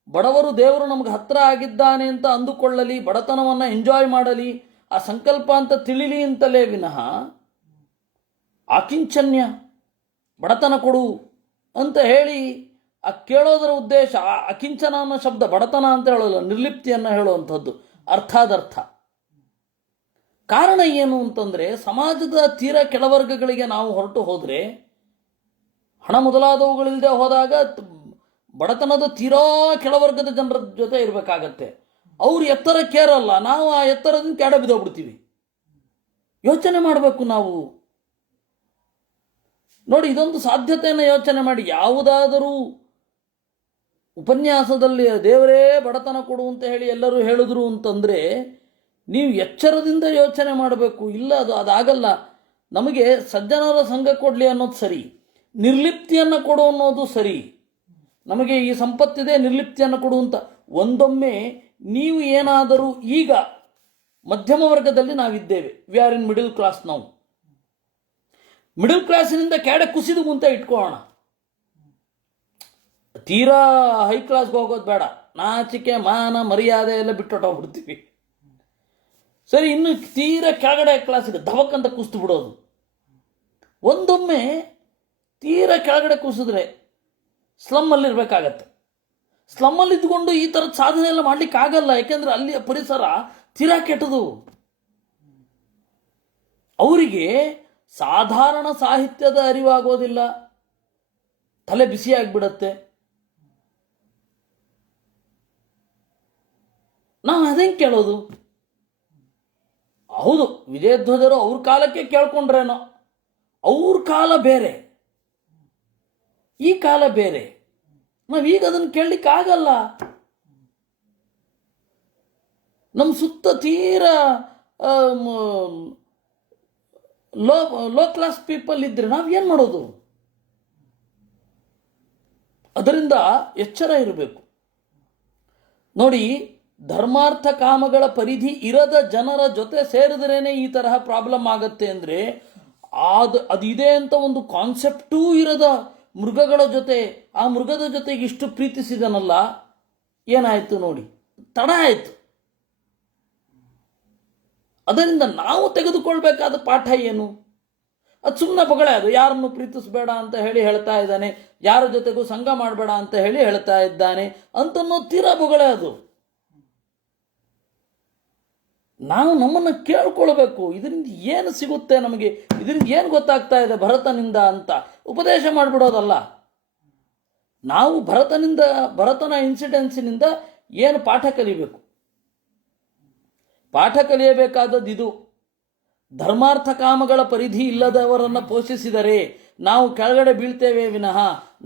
ಬಡವರು ದೇವರು ನಮಗೆ ಹತ್ರ ಆಗಿದ್ದಾನೆ ಅಂತ ಅಂದುಕೊಳ್ಳಲಿ, ಬಡತನವನ್ನು ಎಂಜಾಯ್ ಮಾಡಲಿ, ಆ ಸಂಕಲ್ಪ ಅಂತ ತಿಳಿಲಿ ಅಂತಲೇ ವಿನಃ ಆಕಿಂಚನ್ಯ ಬಡತನ ಕೊಡು ಅಂತ ಹೇಳಿ ಆ ಕೇಳೋದರ ಉದ್ದೇಶ ಅಕಿಂಚನ ಅನ್ನೋ ಶಬ್ದ ಬಡತನ ಅಂತ ಹೇಳೋಲ್ಲ, ನಿರ್ಲಿಪ್ತಿಯನ್ನು ಹೇಳುವಂಥದ್ದು, ಅರ್ಥಾದರ್ಥ. ಕಾರಣ ಏನು ಅಂತಂದರೆ, ಸಮಾಜದ ತೀರ ಕೆಳವರ್ಗಗಳಿಗೆ ನಾವು ಹೊರಟು ಹೋದರೆ, ಹಣ ಮೊದಲಾದವುಗಳಿಲ್ಲದೆ ಹೋದಾಗ ಬಡತನದ ತೀರಾ ಕೆಳವರ್ಗದ ಜನರ ಜೊತೆ ಇರಬೇಕಾಗತ್ತೆ. ಅವ್ರು ಎತ್ತರಕ್ಕೇರಲ್ಲ, ನಾವು ಆ ಎತ್ತರದಿಂದ ಕೆಡ ಬಿದ್ದೋಗ್ಬಿಡ್ತೀವಿ. ಯೋಚನೆ ಮಾಡಬೇಕು ನಾವು. ನೋಡಿ, ಇದೊಂದು ಸಾಧ್ಯತೆಯನ್ನು ಯೋಚನೆ ಮಾಡಿ. ಯಾವುದಾದರೂ ಉಪನ್ಯಾಸದಲ್ಲಿ ದೇವರೇ ಬಡತನ ಕೊಡು ಅಂತ ಹೇಳಿ ಎಲ್ಲರೂ ಹೇಳಿದ್ರು ಅಂತಂದರೆ ನೀವು ಎಚ್ಚರದಿಂದ ಯೋಚನೆ ಮಾಡಬೇಕು. ಇಲ್ಲ, ಅದಾಗಲ್ಲ. ನಮಗೆ ಸಜ್ಜನರ ಸಂಘ ಕೊಡಲಿ ಅನ್ನೋದು ಸರಿ, ನಿರ್ಲಿಪ್ತಿಯನ್ನು ಕೊಡು ಅನ್ನೋದು ಸರಿ. ನಮಗೆ ಈ ಸಂಪತ್ತಿದೆ, ನಿರ್ಲಿಪ್ತಿಯನ್ನು ಕೊಡು ಅಂತ. ಒಂದೊಮ್ಮೆ ನೀವು ಏನಾದರೂ, ಈಗ ಮಧ್ಯಮ ವರ್ಗದಲ್ಲಿ ನಾವಿದ್ದೇವೆ, we are in middle class. ನಾವು ಮಿಡಲ್ ಕ್ಲಾಸಿನಿಂದ ಕೆಡೆ ಕುಸಿದು ಅಂತ ಇಟ್ಕೊಳ್ಳೋಣ. ತೀರಾ ಹೈ ಕ್ಲಾಸ್ಗೆ ಹೋಗೋದು ಬೇಡ, ನಾಚಿಕೆ ಮಾನ ಮರ್ಯಾದೆ ಎಲ್ಲ ಬಿಟ್ಟೊಟ್ಟೋಗ್ಬಿಡ್ತೀವಿ. ಸರಿ, ಇನ್ನು ತೀರಾ ಕೆಳಗಡೆ ಕ್ಲಾಸಿಗೆ ಧವಕ್ಕಂತ ಕುಸಿದು ಬಿಡೋದು. ಒಂದೊಮ್ಮೆ ತೀರಾ ಕೆಳಗಡೆ ಕುಸಿದ್ರೆ ಸ್ಲಮ್ಮಲ್ಲಿ ಇರಬೇಕಾಗತ್ತೆ. ಸ್ಲಮ್ಮಲ್ಲಿ ಇದ್ಕೊಂಡು ಈ ಥರದ ಸಾಧನೆ ಎಲ್ಲ ಮಾಡ್ಲಿಕ್ಕೆ ಆಗಲ್ಲ. ಯಾಕೆಂದ್ರೆ ಅಲ್ಲಿಯ ಪರಿಸರ ತೀರಾ ಕೆಟ್ಟದು. ಅವರಿಗೆ ಸಾಧಾರಣ ಸಾಹಿತ್ಯದ ಅರಿವಾಗೋದಿಲ್ಲ, ತಲೆ ಬಿಸಿಯಾಗಿಬಿಡತ್ತೆ. ನಾವು ಅದೇನು ಕೇಳೋದು? ಹೌದು, ವಿಜಯಧ್ವಜರು ಅವ್ರ ಕಾಲಕ್ಕೆ ಕೇಳ್ಕೊಂಡ್ರೇನೋ, ಅವ್ರ ಕಾಲ ಬೇರೆ, ಈ ಕಾಲ ಬೇರೆ. ನಾವೀಗ ಅದನ್ನು ಕೇಳಲಿಕ್ಕೆ ಆಗಲ್ಲ. ನಮ್ಮ ಸುತ್ತ ತೀರಾ ಲೋ ಕ್ಲಾಸ್ ಪೀಪಲ್ ಇದ್ರೆ ನಾವೇನು ಮಾಡೋದು? ಅದರಿಂದ ಎಚ್ಚರ ಇರಬೇಕು. ನೋಡಿ, ಧರ್ಮಾರ್ಥ ಕಾಮಗಳ ಪರಿಧಿ ಇರದ ಜನರ ಜೊತೆ ಸೇರಿದ್ರೇನೆ ಈ ತರಹ ಪ್ರಾಬ್ಲಮ್ ಆಗತ್ತೆ. ಅಂದರೆ ಅದಿದೆ ಅಂತ ಒಂದು ಕಾನ್ಸೆಪ್ಟೂ ಇರದ ಮೃಗಗಳ ಜೊತೆ, ಆ ಮೃಗದ ಜೊತೆಗೆ ಇಷ್ಟು ಪ್ರೀತಿಸಿದನಲ್ಲ, ಏನಾಯಿತು ನೋಡಿ, ತಡ ಆಯಿತು. ಅದರಿಂದ ನಾವು ತೆಗೆದುಕೊಳ್ಬೇಕಾದ ಪಾಠ ಏನು? ಅದು ಸುಮ್ಮನೆ ಬೊಗಳೆ. ಅದು ಯಾರನ್ನು ಪ್ರೀತಿಸಬೇಡ ಅಂತ ಹೇಳಿ ಹೇಳ್ತಾ ಇದ್ದಾನೆ, ಯಾರ ಜೊತೆಗೂ ಸಂಘ ಮಾಡಬೇಡ ಅಂತ ಹೇಳಿ ಹೇಳ್ತಾ ಇದ್ದಾನೆ ಅಂತನ್ನೋ ತೀರಾ ಬೊಗಳೆ ಅದು. ನಾವು ನಮ್ಮನ್ನು ಕೇಳ್ಕೊಳ್ಬೇಕು, ಇದರಿಂದ ಏನು ಸಿಗುತ್ತೆ ನಮಗೆ, ಇದರಿಂದ ಏನು ಗೊತ್ತಾಗ್ತಾ ಇದೆ ಭರತನಿಂದ ಅಂತ ಉಪದೇಶ ಮಾಡಿಬಿಡೋದಲ್ಲ. ನಾವು ಭರತನ ಇನ್ಸಿಡೆನ್ಸಿನಿಂದ ಏನು ಪಾಠ ಕಲಿಬೇಕು? ಪಾಠ ಕಲಿಯಬೇಕಾದದ್ದು ಇದು. ಧರ್ಮಾರ್ಥ ಕಾಮಗಳ ಪರಿಧಿ ಇಲ್ಲದವರನ್ನು ಪೋಷಿಸಿದರೆ ನಾವು ಕೆಳಗಡೆ ಬೀಳ್ತೇವೆ ವಿನಃ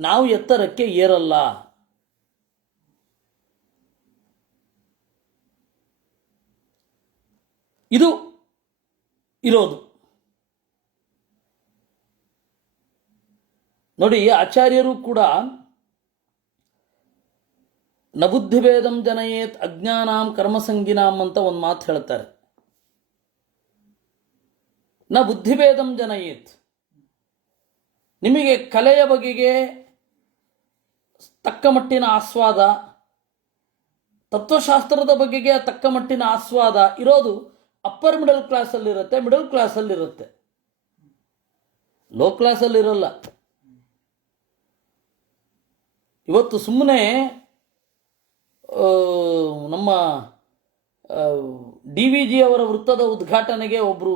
ನಾವು ಎತ್ತರಕ್ಕೆ ಏರಲ್ಲ. ಇದು ಇರೋದು. ನೋಡಿ, ಆಚಾರ್ಯರು ಕೂಡ ನ ಬುದ್ಧಿಭೇದಂ ಜನಯೇತ್ ಅಜ್ಞಾನಾಂ ಕರ್ಮಸಂಗಿನಾಂ ಅಂತ ಒಂದು ಮಾತು ಹೇಳ್ತಾರೆ. ನ ಬುದ್ಧಿಭೇದಂ ಜನಯೇತ್, ನಿಮಗೆ ಕಲೆಯ ಬಗೆಗೆ ತಕ್ಕ ಮಟ್ಟಿನ ಆಸ್ವಾದ, ತತ್ವಶಾಸ್ತ್ರದ ಬಗೆಗೆ ತಕ್ಕ ಮಟ್ಟಿನ ಆಸ್ವಾದ ಇರೋದು ಅಪ್ಪರ್ ಮಿಡಲ್ ಕ್ಲಾಸಲ್ಲಿರುತ್ತೆ, ಮಿಡಲ್ ಕ್ಲಾಸಲ್ಲಿರುತ್ತೆ, ಲೋ ಕ್ಲಾಸಲ್ಲಿರಲ್ಲ. ಇವತ್ತು ಸುಮ್ಮನೆ ನಮ್ಮ DVG ಅವರ ವೃತ್ತದ ಉದ್ಘಾಟನೆಗೆ ಒಬ್ಬರು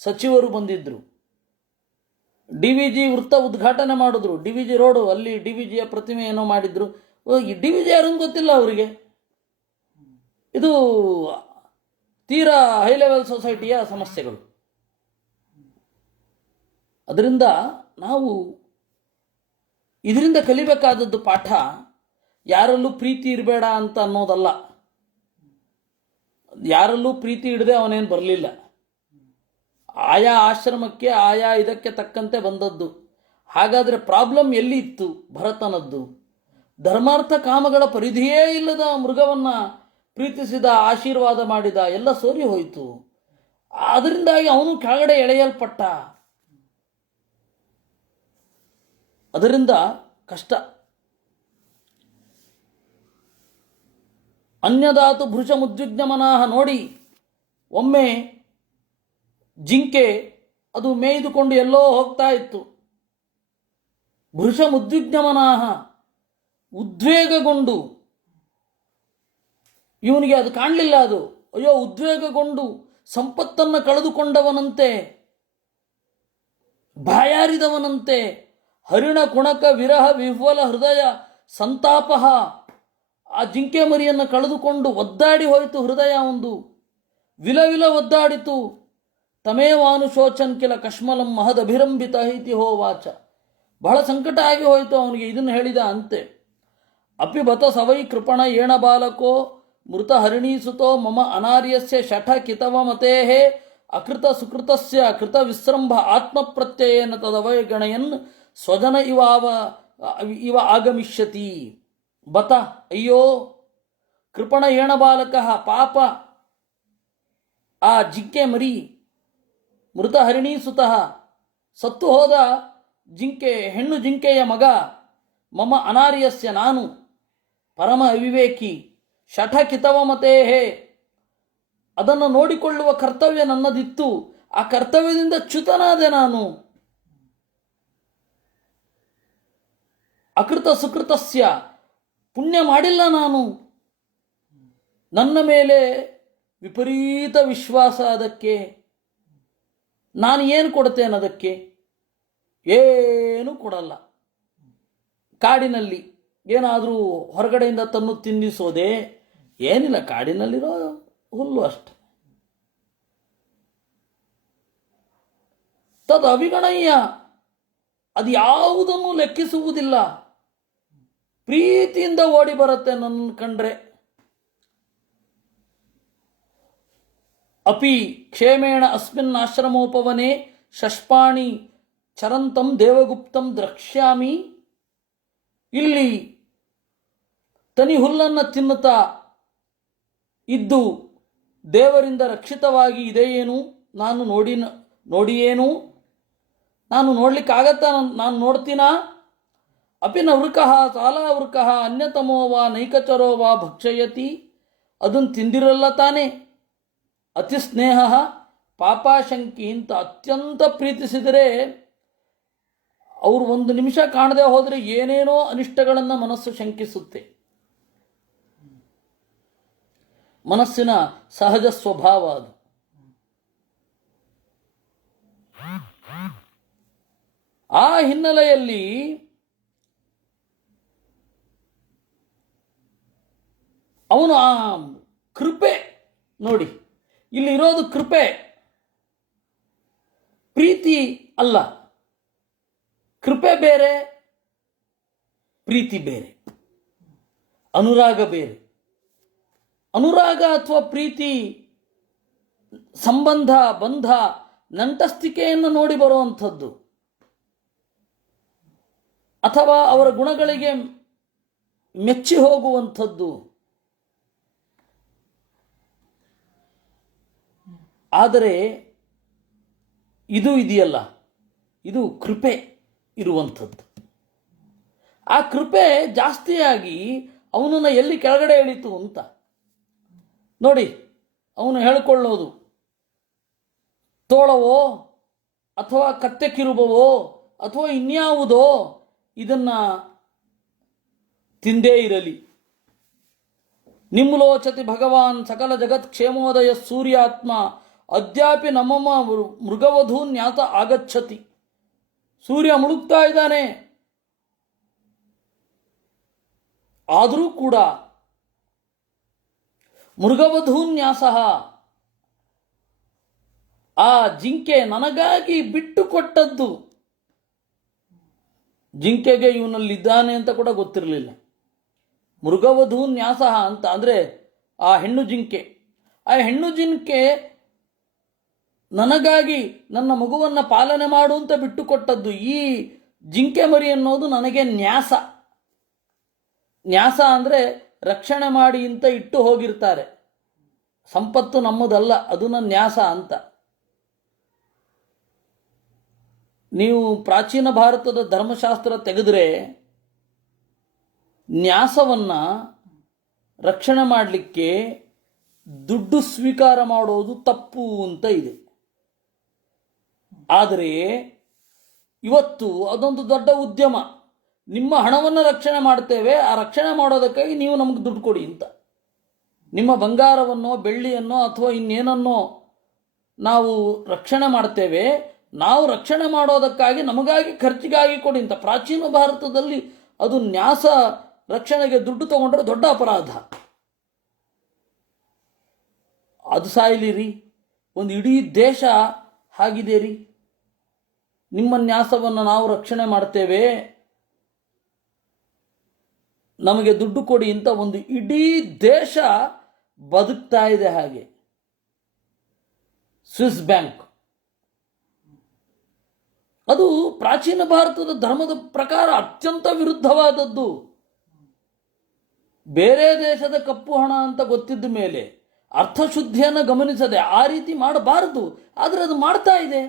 ಸಚಿವರು ಬಂದಿದ್ದರು. DVG ವೃತ್ತ ಉದ್ಘಾಟನೆ ಮಾಡಿದ್ರು, DVG ರೋಡು, ಅಲ್ಲಿ DVGಯ ಪ್ರತಿಮೆ ಏನೋ ಮಾಡಿದ್ರು. ಈ DVG ಯಾರಂಗೆ ಗೊತ್ತಿಲ್ಲ ಅವರಿಗೆ. ಇದು ತೀರಾ ಹೈ ಲೆವೆಲ್ ಸೊಸೈಟಿಯ ಸಮಸ್ಯೆಗಳು. ಅದರಿಂದ ನಾವು ಇದರಿಂದ ಕಲಿಬೇಕಾದದ್ದು ಪಾಠ ಯಾರಲ್ಲೂ ಪ್ರೀತಿ ಇರಬೇಡ ಅಂತ ಅನ್ನೋದಲ್ಲ. ಯಾರಲ್ಲೂ ಪ್ರೀತಿ ಇಡದೆ ಅವನೇನು ಬರಲಿಲ್ಲ, ಆಯಾ ಆಶ್ರಮಕ್ಕೆ ಆಯಾ ಇದಕ್ಕೆ ತಕ್ಕಂತೆ ಬಂದದ್ದು. ಹಾಗಾದರೆ ಪ್ರಾಬ್ಲಮ್ ಎಲ್ಲಿ ಇತ್ತು? ಭರತನದ್ದು. ಧರ್ಮಾರ್ಥ ಕಾಮಗಳ ಪರಿಧಿಯೇ ಇಲ್ಲದ ಮೃಗವನ್ನು ಪ್ರೀತಿಸಿದ, ಆಶೀರ್ವಾದ ಮಾಡಿದ, ಎಲ್ಲ ಸೋರಿ ಹೋಯಿತು. ಅದರಿಂದಾಗಿ ಅವನು ಕೆಳಗಡೆ ಎಳೆಯಲ್ಪಟ್ಟ. ಅದರಿಂದ ಕಷ್ಟ. ಅನ್ಯದಾತು ಭೃಶ ಮುದ್ಯುಜ್ಞಮನಾಹ. ನೋಡಿ, ಒಮ್ಮೆ ಜಿಂಕೆ ಅದು ಮೇಯ್ದುಕೊಂಡು ಎಲ್ಲೋ ಹೋಗ್ತಾ ಇತ್ತು. ಭೃಶ ಮುದ್ಯುಜ್ಞಮನಾಹ, ಉದ್ವೇಗಗೊಂಡು, ಇವನಿಗೆ ಅದು ಕಾಣಲಿಲ್ಲ. ಅದು ಅಯ್ಯೋ, ಉದ್ವೇಗಗೊಂಡು ಸಂಪತ್ತನ್ನು ಕಳೆದುಕೊಂಡವನಂತೆ, ಬಾಯಾರಿದವನಂತೆ, ಹರಿಣ ಕುಣಕ ವಿರಹ ವಿಹ್ವಲ ಹೃದಯ ಸಂತಾಪ. ಆ ಜಿಂಕೆ ಮರಿಯನ್ನು ಕಳೆದುಕೊಂಡು ಒದ್ದಾಡಿ ಹೋಯಿತು ಹೃದಯ. ಒಂದು ವಿಲವಿಲ ಒದ್ದಾಡಿತು. ತಮೇವಾನುಶೋಚನ್ ಕಿಲ ಕಶ್ಮಲಂ ಮಹದಭಿರಂಬಿತ ಹೈತಿ ಹೋವಾಚ. ಬಹಳ ಸಂಕಟ ಆಗಿ ಹೋಯಿತು ಅವನಿಗೆ. ಇದನ್ನು ಹೇಳಿದ ಅಂತೆ. ಅಪಿ ಬತ ಸವೈ ಕೃಪಣ ಏಣ ಬಾಲಕೋ ಮೃತ ಹರಿಣೀಸುತೋ ಮಮ ಅನಾರ್ಯಸ್ಯ ಶಠ ಕಿತವ ಮತೇಹೇ ಅಕೃತ ಸುಕೃತಸ್ಯ ಕೃತ ವಿಸ್ರಂಭ ಆತ್ಮಪ್ರತ್ಯಯೇನ ತದವಗಣಯನ್ ಸ್ವಜನ ಇವ ಆಗಮಿಷ್ಯತಿ. ಬತ, ಅಯ್ಯೋ, ಕೃಪಣ ಏಣ ಬಾಲಕ, ಪಾಪ ಆ ಜಿಂಕೆ ಮರಿ, ಮೃತ ಹರಿಣೀಸುತಃ, ಸತ್ತು ಹೋದ ಜಿಂಕೆ, ಹೆಣ್ಣು ಜಿಂಕೆಯ ಮಗ, ಮಮ ಅನಾರ್ಯಸ್ಯ, ನಾನು ಪರಮ ಅವಿವೇಕಿ, ಶಠ ಕಿತವ ಮತೇಹೇ, ಅದನ್ನು ನೋಡಿಕೊಳ್ಳುವ ಕರ್ತವ್ಯ ನನ್ನದಿತ್ತು, ಆ ಕರ್ತವ್ಯದಿಂದ ಚ್ಯುತನಾದೆ ನಾನು. ಅಕೃತ ಸುಕೃತಸ್ಯ, ಪುಣ್ಯ ಮಾಡಿಲ್ಲ ನಾನು. ನನ್ನ ಮೇಲೆ ವಿಪರೀತ ವಿಶ್ವಾಸ. ಅದಕ್ಕೆ ನಾನು ಏನು ಕೊಡ್ತೇನೆ? ಅದಕ್ಕೆ ಏನು ಕೊಡಲ್ಲ. ಕಾಡಿನಲ್ಲಿ ಏನಾದರೂ ಹೊರಗಡೆಯಿಂದ ತಂದು ತಿನ್ನಿಸೋದೆ ಏನಿಲ್ಲ, ಕಾಡಿನಲ್ಲಿರೋ ಹುಲ್ಲು ಅಷ್ಟೆ. ತದ್ ಅವಿಗಣಯ್ಯ, ಅದು ಯಾವುದನ್ನು ಲೆಕ್ಕಿಸುವುದಿಲ್ಲ. ಪ್ರೀತಿಯಿಂದ ಓಡಿ ಬರುತ್ತೆ ನನ್ನ ಕಂಡ್ರೆ. ಅಪಿ ಕ್ಷೇಮೇಣ ಅಸ್ಮಿನ್ ಆಶ್ರಮೋಪವನೆ ಶಷ್ಪಾಣಿ ಚರಂತಂ ದೇವಗುಪ್ತಂ ದ್ರಕ್ಷ್ಯಾಮಿ. ಇಲ್ಲಿ ತನಿ ಹುಲ್ಲನ್ನು ತಿನ್ನುತ್ತಾ ಇದ್ದು ದೇವರಿಂದ ರಕ್ಷಿತವಾಗಿ ಇದೆಯೇನು ನಾನು ನೋಡಿಯೇನು? ನಾನು ನೋಡ್ಲಿಕ್ಕಾಗತ್ತಾ? ನಾನು ನೋಡ್ತೀನಾ? ಅಪಿ ನ ವೃಕಃ ಸಾಲಾವೃಕಃ ಅನ್ಯತಮೋ ವಾ ನೈಕಚರೋ ವಾ ಭಕ್ಷಯತಿ. ಅದನ್ನು ತಿಂದಿರಲ್ಲ ತಾನೆ. ಅತಿ ಸ್ನೇಹ ಪಾಪಾಶಂಕಿ ಅಂತ ಅತ್ಯಂತ ಪ್ರೀತಿಸಿದರೆ ಅವರು ಒಂದು ನಿಮಿಷ ಕಾಣದೆ ಹೋದರೆ ಏನೇನೋ ಅನಿಷ್ಟಗಳನ್ನು ಮನಸ್ಸು ಶಂಕಿಸುತ್ತೆ. ಮನಸ್ಸಿನ ಸಹಜ ಸ್ವಭಾವ ಅದು. ಆ ಹಿನ್ನೆಲೆಯಲ್ಲಿ ಅವನು ಆ ಕೃಪೆ ನೋಡಿ, ಇಲ್ಲಿ ಇರೋದು ಕೃಪೆ, ಪ್ರೀತಿ ಅಲ್ಲ. ಕೃಪೆ ಬೇರೆ, ಪ್ರೀತಿ ಬೇರೆ, ಅನುರಾಗ ಬೇರೆ. ಅನುರಾಗ ಅಥವಾ ಪ್ರೀತಿ ಸಂಬಂಧ, ಬಂಧ, ನಂಟಸ್ತಿಕೆಯನ್ನು ನೋಡಿ ಬರುವಂಥದ್ದು, ಅಥವಾ ಅವರ ಗುಣಗಳಿಗೆ ಮೆಚ್ಚಿ ಹೋಗುವಂಥದ್ದು. ಆದರೆ ಇದು ಇದೆಯಲ್ಲ, ಇದು ಕೃಪೆ ಇರುವಂಥದ್ದು. ಆ ಕೃಪೆ ಜಾಸ್ತಿಯಾಗಿ ಅವನನ್ನು ಎಲ್ಲಿ ಕೆಳಗಡೆ ಇಳಿತು ಅಂತ ನೋಡಿ. ಅವನು ಹೇಳಿಕೊಳ್ಳೋದು ತೋಳವೋ ಅಥವಾ ಕತ್ತೆ ಕಿರುಬವೋ ಅಥವಾ ಇನ್ಯಾವುದೋ ಇದನ್ನು ತಿಂದೇ ಇರಲಿ. ನಿಮ್ಲೋಚತಿ ಭಗವಾನ್ ಸಕಲ ಜಗತ್ ಕ್ಷೇಮೋದಯ ಸೂರ್ಯಾತ್ಮ ಅದ್ಯಾಪಿ ನಮ್ಮಮ್ಮ ಮೃಗವಧೂ ನ್ಯಾತ ಆಗಚ್ಚತಿ. ಸೂರ್ಯ ಮುಳುಗ್ತಾ ಇದ್ದಾನೆ, ಆದರೂ ಕೂಡ ಮೃಗವಧೂನ್ಯಾಸ, ಆ ಜಿಂಕೆ ನನಗಾಗಿ ಬಿಟ್ಟು ಕೊಟ್ಟದ್ದು. ಜಿಂಕೆಗೆ ಇವನಲ್ಲಿದ್ದಾನೆ ಅಂತ ಕೂಡ ಗೊತ್ತಿರಲಿಲ್ಲ. ಮೃಗವಧೂನ್ಯಾಸ ಅಂತ ಅಂದರೆ ಆ ಹೆಣ್ಣು ಜಿಂಕೆ. ಆ ಹೆಣ್ಣು ಜಿಂಕೆ ನನಗಾಗಿ ನನ್ನ ಮಗುವನ್ನು ಪಾಲನೆ ಮಾಡು ಅಂತ ಬಿಟ್ಟು ಕೊಟ್ಟದ್ದು. ಈ ಜಿಂಕೆ ಮರಿ ಅನ್ನೋದು ನನಗೆ ನ್ಯಾಸ. ನ್ಯಾಸ ಅಂದರೆ ರಕ್ಷಣೆ ಮಾಡಿ ಅಂತ ಇಟ್ಟು ಹೋಗಿರ್ತಾರೆ. ಸಂಪತ್ತು ನಮ್ಮದಲ್ಲ, ಅದು ನನ್ನ ನ್ಯಾಸ ಅಂತ. ನೀವು ಪ್ರಾಚೀನ ಭಾರತದ ಧರ್ಮಶಾಸ್ತ್ರ ತೆಗೆದರೆ ನ್ಯಾಸವನ್ನು ರಕ್ಷಣೆ ಮಾಡಲಿಕ್ಕೆ ದುಡ್ಡು ಸ್ವೀಕಾರ ಮಾಡೋದು ತಪ್ಪು ಅಂತ ಇದೆ. ಆದರೆ ಇವತ್ತು ಅದೊಂದು ದೊಡ್ಡ ಉದ್ಯಮ. ನಿಮ್ಮ ಹಣವನ್ನು ರಕ್ಷಣೆ ಮಾಡ್ತೇವೆ, ಆ ರಕ್ಷಣೆ ಮಾಡೋದಕ್ಕಾಗಿ ನೀವು ನಮಗೆ ದುಡ್ಡು ಕೊಡಿ ಅಂತ. ನಿಮ್ಮ ಬಂಗಾರವನ್ನೋ ಬೆಳ್ಳಿಯನ್ನೋ ಅಥವಾ ಇನ್ನೇನನ್ನೋ ನಾವು ರಕ್ಷಣೆ ಮಾಡ್ತೇವೆ, ನಾವು ರಕ್ಷಣೆ ಮಾಡೋದಕ್ಕಾಗಿ ನಮಗಾಗಿ ಖರ್ಚಿಗಾಗಿ ಕೊಡಿ ಅಂತ. ಪ್ರಾಚೀನ ಭಾರತದಲ್ಲಿ ಅದು ನ್ಯಾಸ ರಕ್ಷಣೆಗೆ ದುಡ್ಡು ತಗೊಂಡ್ರೆ ದೊಡ್ಡ ಅಪರಾಧ. ಅದು ಸಾಯಲಿರಿ, ಒಂದು ಇಡೀ ದೇಶ ಆಗಿದೆ ರೀ. ನಿಮ್ಮ ನ್ಯಾಸವನ್ನು ನಾವು ರಕ್ಷಣೆ ಮಾಡ್ತೇವೆ, ನಮಗೆ ದುಡ್ಡು ಕೊಡಿ ಅಂತ ಒಂದು ಇಡೀ ದೇಶ ಬದುಕ್ತಾ ಇದೆ. ಹಾಗೆ ಸ್ವಿಸ್ ಬ್ಯಾಂಕ್ ಅದು ಪ್ರಾಚೀನ ಭಾರತದ ಧರ್ಮದ ಪ್ರಕಾರ ಅತ್ಯಂತ ವಿರುದ್ಧವಾದದ್ದು. ಬೇರೆ ದೇಶದ ಕಪ್ಪು ಹಣ ಅಂತ ಗೊತ್ತಿದ್ದ ಮೇಲೆ ಅರ್ಥಶುದ್ಧಿಯನ್ನು ಗಮನಿಸದೆ ಆ ರೀತಿ ಮಾಡಬಾರದು, ಆದರೆ ಅದು ಮಾಡ್ತಾ ಇದೆ.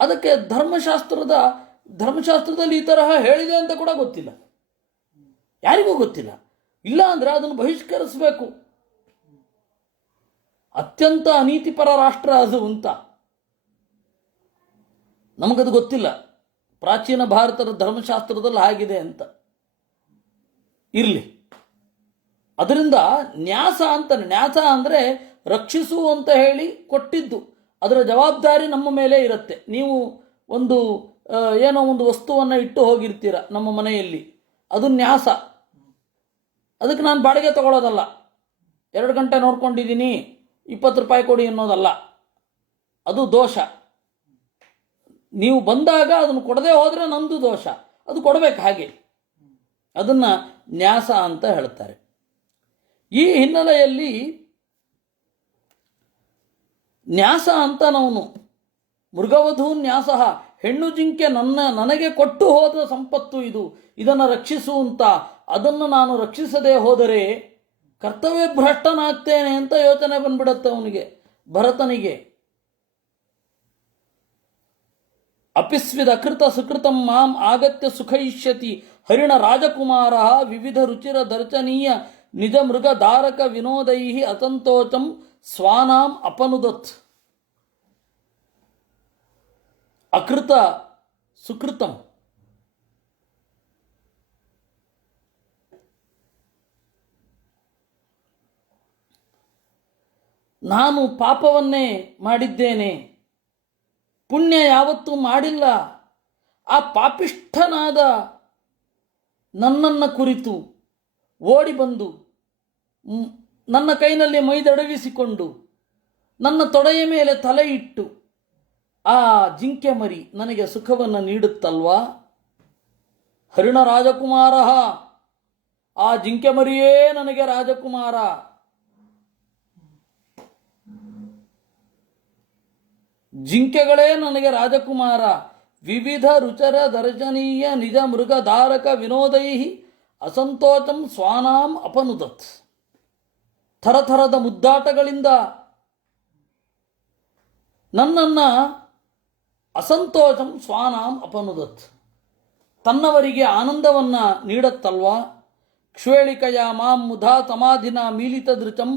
ಅದಕ್ಕೆ ಧರ್ಮಶಾಸ್ತ್ರದಲ್ಲಿ ಈ ತರಹ ಹೇಳಿದೆ ಅಂತ ಕೂಡ ಗೊತ್ತಿಲ್ಲ, ಯಾರಿಗೂ ಗೊತ್ತಿಲ್ಲ. ಇಲ್ಲ ಅಂದರೆ ಅದನ್ನು ಬಹಿಷ್ಕರಿಸಬೇಕು. ಅತ್ಯಂತ ಅನೀತಿಪರ ರಾಷ್ಟ್ರ ಅದು ಅಂತ ನಮಗದು ಗೊತ್ತಿಲ್ಲ. ಪ್ರಾಚೀನ ಭಾರತದ ಧರ್ಮಶಾಸ್ತ್ರದಲ್ಲಿ ಆಗಿದೆ ಅಂತ ಇರಲಿ. ಅದರಿಂದ ನ್ಯಾಸ ಅಂತಾನೆ. ನ್ಯಾಸ ಅಂದರೆ ರಕ್ಷಿಸು ಅಂತ ಹೇಳಿ ಕೊಟ್ಟಿದ್ದು, ಅದರ ಜವಾಬ್ದಾರಿ ನಮ್ಮ ಮೇಲೆ ಇರುತ್ತೆ. ನೀವು ಒಂದು ಏನೋ ಒಂದು ವಸ್ತುವನ್ನು ಇಟ್ಟು ಹೋಗಿರ್ತೀರ ನಮ್ಮ ಮನೆಯಲ್ಲಿ, ಅದು ನ್ಯಾಸ. ಅದಕ್ಕೆ ನಾನು ಬಾಡಿಗೆ ತಗೊಳ್ಳೋದಲ್ಲ, 2 ಗಂಟೆ ನೋಡ್ಕೊಂಡಿದ್ದೀನಿ 20 ರೂಪಾಯಿ ಕೊಡಿ ಅನ್ನೋದಲ್ಲ, ಅದು ದೋಷ. ನೀವು ಬಂದಾಗ ಅದನ್ನು ಕೊಡದೆ ಹೋದರೆ ನಂದು ದೋಷ, ಅದು ಕೊಡಬೇಕು. ಹಾಗೆ ಅದನ್ನು ನ್ಯಾಸ ಅಂತ ಹೇಳ್ತಾರೆ. ಈ ಹಿನ್ನೆಲೆಯಲ್ಲಿ ನ್ಯಾಸ ಅಂತ ನಾವು ಮೃಗವಧೂ ನ್ಯಾಸ, ಹೆಣ್ಣು ಜಿಂಕೆ ನನಗೆ ಕೊಟ್ಟು ಹೋದ ಸಂಪತ್ತು ಇದು, ಇದನ್ನು ರಕ್ಷಿಸು ಅಂತ. ಅದನ್ನು ನಾನು ರಕ್ಷಿಸದೆ ಹೋದರೆ ಕರ್ತವ್ಯ ಭ್ರಷ್ಟನಾಗ್ತೇನೆ ಅಂತ ಯೋಚನೆ ಬಂದ್ಬಿಡುತ್ತೆ ಅವನಿಗೆ, ಭರತನಿಗೆ. ಅಪಿಸ್ವಿದ ಅಕೃತ ಸುಕೃತಂ ಮಾಂ ಆಗತ್ಯ ಸುಖಯಿಷ್ಯತಿ ಹರಿಣ ರಾಜಕುಮಾರ ವಿವಿಧ ರುಚಿರ ದರ್ಶನೀಯ ನಿಜ ಮೃಗ ಧಾರಕ ವಿನೋದೈ ಅಸಂತೋಷಂ ಸ್ವಾನಾಂ ಅಪನುದತ್. ಅಕೃತ ಸುಕೃತಂ. ನಾನು ಪಾಪವನ್ನೇ ಮಾಡಿದ್ದೇನೆ, ಪುಣ್ಯ ಯಾವತ್ತೂ ಮಾಡಿಲ್ಲ. ಆ ಪಾಪಿಷ್ಠನಾದ ನನ್ನನ್ನು ಕುರಿತು ಓಡಿ ಬಂದು ನನ್ನ ಕೈನಲ್ಲಿ ಮೈದಡವಿಸಿಕೊಂಡು ನನ್ನ ತೊಡೆಯ ಮೇಲೆ ತಲೆ ಇಟ್ಟು ಆ ಜಿಂಕೆ ಮರಿ ನನಗೆ ಸುಖವನ್ನು ನೀಡುತ್ತಲ್ವಾ? ಹರಿಣ ರಾಜಕುಮಾರ, ಆ ಜಿಂಕೆ ಮರಿಯೇ ನನಗೆ ರಾಜಕುಮಾರ. ಜಿಂಕೆಗಳೇ ನನಗೆ ರಾಜಕುಮಾರ. ವಿವಿಧ ರುಚರ ದರ್ಶನೀಯ ನಿಜ ಮೃಗ ಧಾರಕ ವಿನೋದೈ ಅಸಂತೋಷಂ ಸ್ವಾನಾಂ ಅಪನುದತ್. ಥರಥರದ ಮುದ್ದಾಟಗಳಿಂದ ನನ್ನನ್ನು ಅಸಂತೋಷಂ ಸ್ವಾನಾಂ ಅಪನುದತ್, ತನ್ನವರಿಗೆ ಆನಂದವನ್ನು ನೀಡತ್ತಲ್ವಾ? ಕ್ಷೇಳಿಕಯ ಮಾಂ ಮುಧಾ ಸಮಾಧಿನ ಮೀಲಿತ ದೃಚಂ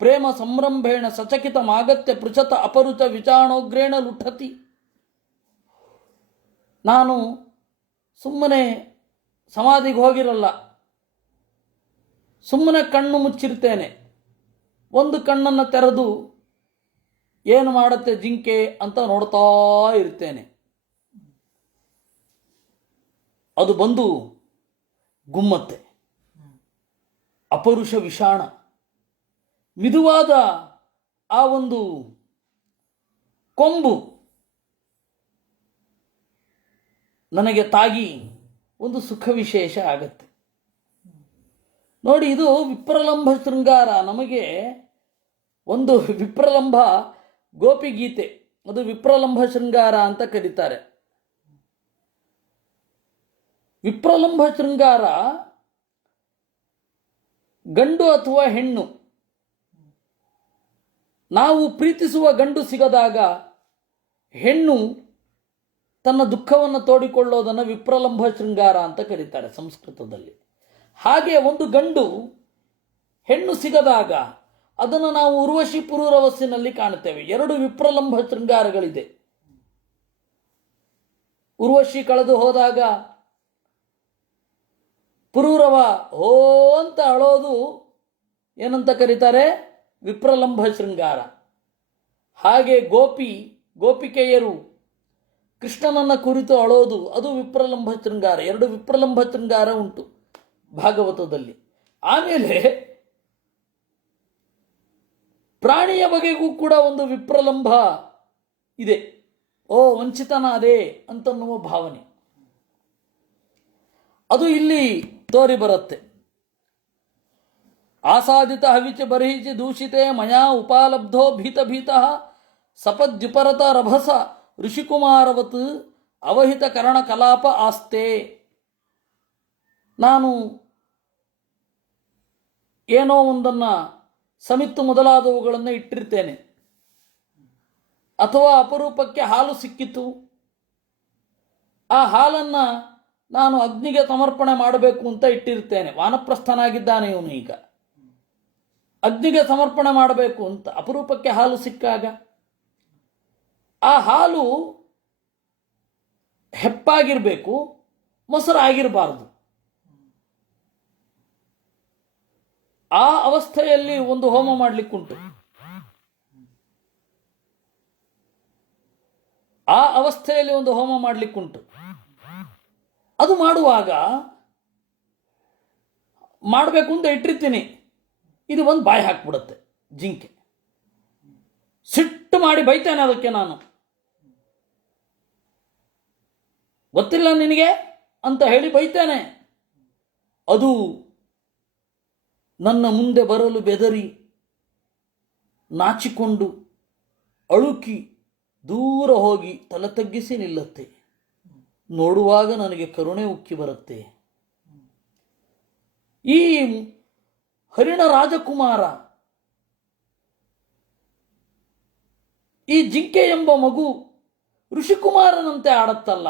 ಪ್ರೇಮ ಸಂರಂಭೇಣ ಸಚಕಿತಮಾಗತ್ಯ ಪೃಛತ ಅಪರುಚ ವಿಚಾಣೋಗ್ರೇಣ ಲುಠತಿ. ನಾನು ಸುಮ್ಮನೆ ಸಮಾಧಿಗೆ ಹೋಗಿರಲ್ಲ, ಸುಮ್ಮನೆ ಕಣ್ಣು ಮುಚ್ಚಿರ್ತೇನೆ. ಒಂದು ಕಣ್ಣನ್ನು ತೆರೆದು ಏನು ಮಾಡುತ್ತೆ ಜಿಂಕೆ ಅಂತ ನೋಡ್ತಾ ಇರ್ತೇನೆ. ಅದು ಬಂದು ಗುಮ್ಮತ್ತೆ. ಅಪರುಷ ವಿಷಾಣ, ಮಿದುವಾದ ಆ ಒಂದು ಕೊಂಬು ನನಗೆ ತಾಗಿ ಒಂದು ಸುಖ ವಿಶೇಷ ಆಗತ್ತೆ. ನೋಡಿ, ಇದು ವಿಪ್ರಲಂಭ ಶೃಂಗಾರ. ನಮಗೆ ಒಂದು ವಿಪ್ರಲಂಭ ಗೋಪಿಗೀತೆ, ಅದು ವಿಪ್ರಲಂಭ ಶೃಂಗಾರ ಅಂತ ಕರೀತಾರೆ. ವಿಪ್ರಲಂಭ ಶೃಂಗಾರ ಗಂಡು ಅಥವಾ ಹೆಣ್ಣು, ನಾವು ಪ್ರೀತಿಸುವ ಗಂಡು ಸಿಗದಾಗ ಹೆಣ್ಣು ತನ್ನ ದುಃಖವನ್ನು ತೋಡಿಕೊಳ್ಳೋದನ್ನು ವಿಪ್ರಲಂಭ ಶೃಂಗಾರ ಅಂತ ಕರೀತಾರೆ ಸಂಸ್ಕೃತದಲ್ಲಿ. ಹಾಗೆ ಒಂದು ಗಂಡು ಹೆಣ್ಣು ಸಿಗದಾಗ ಅದನ್ನು ನಾವು ಉರ್ವಶಿ ಪುರೂರವಸ್ಸಿನಲ್ಲಿ ಕಾಣುತ್ತೇವೆ. ಎರಡು ವಿಪ್ರಲಂಭ ಶೃಂಗಾರಗಳಿದೆ. ಉರ್ವಶಿ ಕಳೆದು ಹೋದಾಗ ಪುರೂರವ ಹೋ ಅಂತ ಅಳೋದು ಏನಂತ ಕರೀತಾರೆ? ವಿಪ್ರಲಂಭ ಶೃಂಗಾರ. ಹಾಗೆ ಗೋಪಿಕೆಯರು ಕೃಷ್ಣನನ್ನ ಕುರಿತು ಅಳೋದು, ಅದು ವಿಪ್ರಲಂಭ ಶೃಂಗಾರ. ಎರಡು ವಿಪ್ರಲಂಭ ಶೃಂಗಾರ ಉಂಟು ಭಾಗವತದಲ್ಲಿ. ಆಮೇಲೆ ಪ್ರಾಣಿಯ ಬಗೆಗೂ ಕೂಡ ಒಂದು ವಿಪ್ರಲಂಭ ಇದೆ. ಓ ವಂಚಿತನಾದೆ ಅಂತನ್ನುವ ಭಾವನೆ, ಅದು ಇಲ್ಲಿ ತೋರಿ ಬರುತ್ತೆ. ಆಸಾದಿತ ಹವಿಚ ಬರ್ಹಿಚಿ ದೂಷಿತೆ ಮಯಾ ಉಪಾಲಬ್ಧೋ ಭೀತ ಸಪದ್ಯುಪರತ ರಭಸ ಋಷಿಕುಮಾರವತ್ ಅವಹಿತ ಕರಣ ಕಲಾಪ ಆಸ್ತೆ. ನಾನು ಏನೋ ಒಂದನ್ನು ಸಮಿತ್ತು ಮೊದಲಾದವುಗಳನ್ನು ಇಟ್ಟಿರ್ತೇನೆ, ಅಥವಾ ಅಪರೂಪಕ್ಕೆ ಹಾಲು ಸಿಕ್ಕಿತು, ಆ ಹಾಲನ್ನು ನಾನು ಅಗ್ನಿಗೆ ಸಮರ್ಪಣೆ ಮಾಡಬೇಕು ಅಂತ ಇಟ್ಟಿರ್ತೇನೆ. ವಾನಪ್ರಸ್ಥನಾಗಿದ್ದಾನೆ ಇವನು, ಈಗ ಅಗ್ನಿಗೆ ಸಮರ್ಪಣೆ ಮಾಡಬೇಕು ಅಂತ ಅಪರೂಪಕ್ಕೆ ಹಾಲು ಸಿಕ್ಕಾಗ ಆ ಹಾಲು ಹೆಪ್ಪಾಗಿರಬೇಕು, ಮೊಸರಾಗಿರಬಾರ್ದು. ಆ ಅವಸ್ಥೆಯಲ್ಲಿ ಒಂದು ಹೋಮ ಮಾಡಲಿಕ್ಕುಂಟು. ಅದು ಮಾಡುವಾಗ ಮಾಡಬೇಕು ಅಂತ ಇಟ್ಟಿರ್ತೀನಿ, ಇದು ಒಂದು ಬಾಯಿ ಹಾಕ್ಬಿಡುತ್ತೆ ಜಿಂಕೆ. ಸಿಟ್ಟು ಮಾಡಿ ಬೈತೇನೆ ಅದಕ್ಕೆ. ನಾನು ಗೊತ್ತಿಲ್ಲ ನಿನಗೆ ಅಂತ ಹೇಳಿ ಬೈತೇನೆ. ಅದು ನನ್ನ ಮುಂದೆ ಬರಲು ಬೆದರಿ ನಾಚಿಕೊಂಡು ಅಳುಕಿ ದೂರ ಹೋಗಿ ತಲೆ ತಗ್ಗಿಸಿ ನಿಲ್ಲುತ್ತೆ. ನೋಡುವಾಗ ನನಗೆ ಕರುಣೆ ಉಕ್ಕಿ ಬರುತ್ತೆ. ಈ ಹರಿಣ ರಾಜಕುಮಾರ, ಈ ಜಿಂಕೆ ಎಂಬ ಮಗು ಋಷಿಕುಮಾರನಂತೆ ಆಡುತ್ತಲ್ಲ.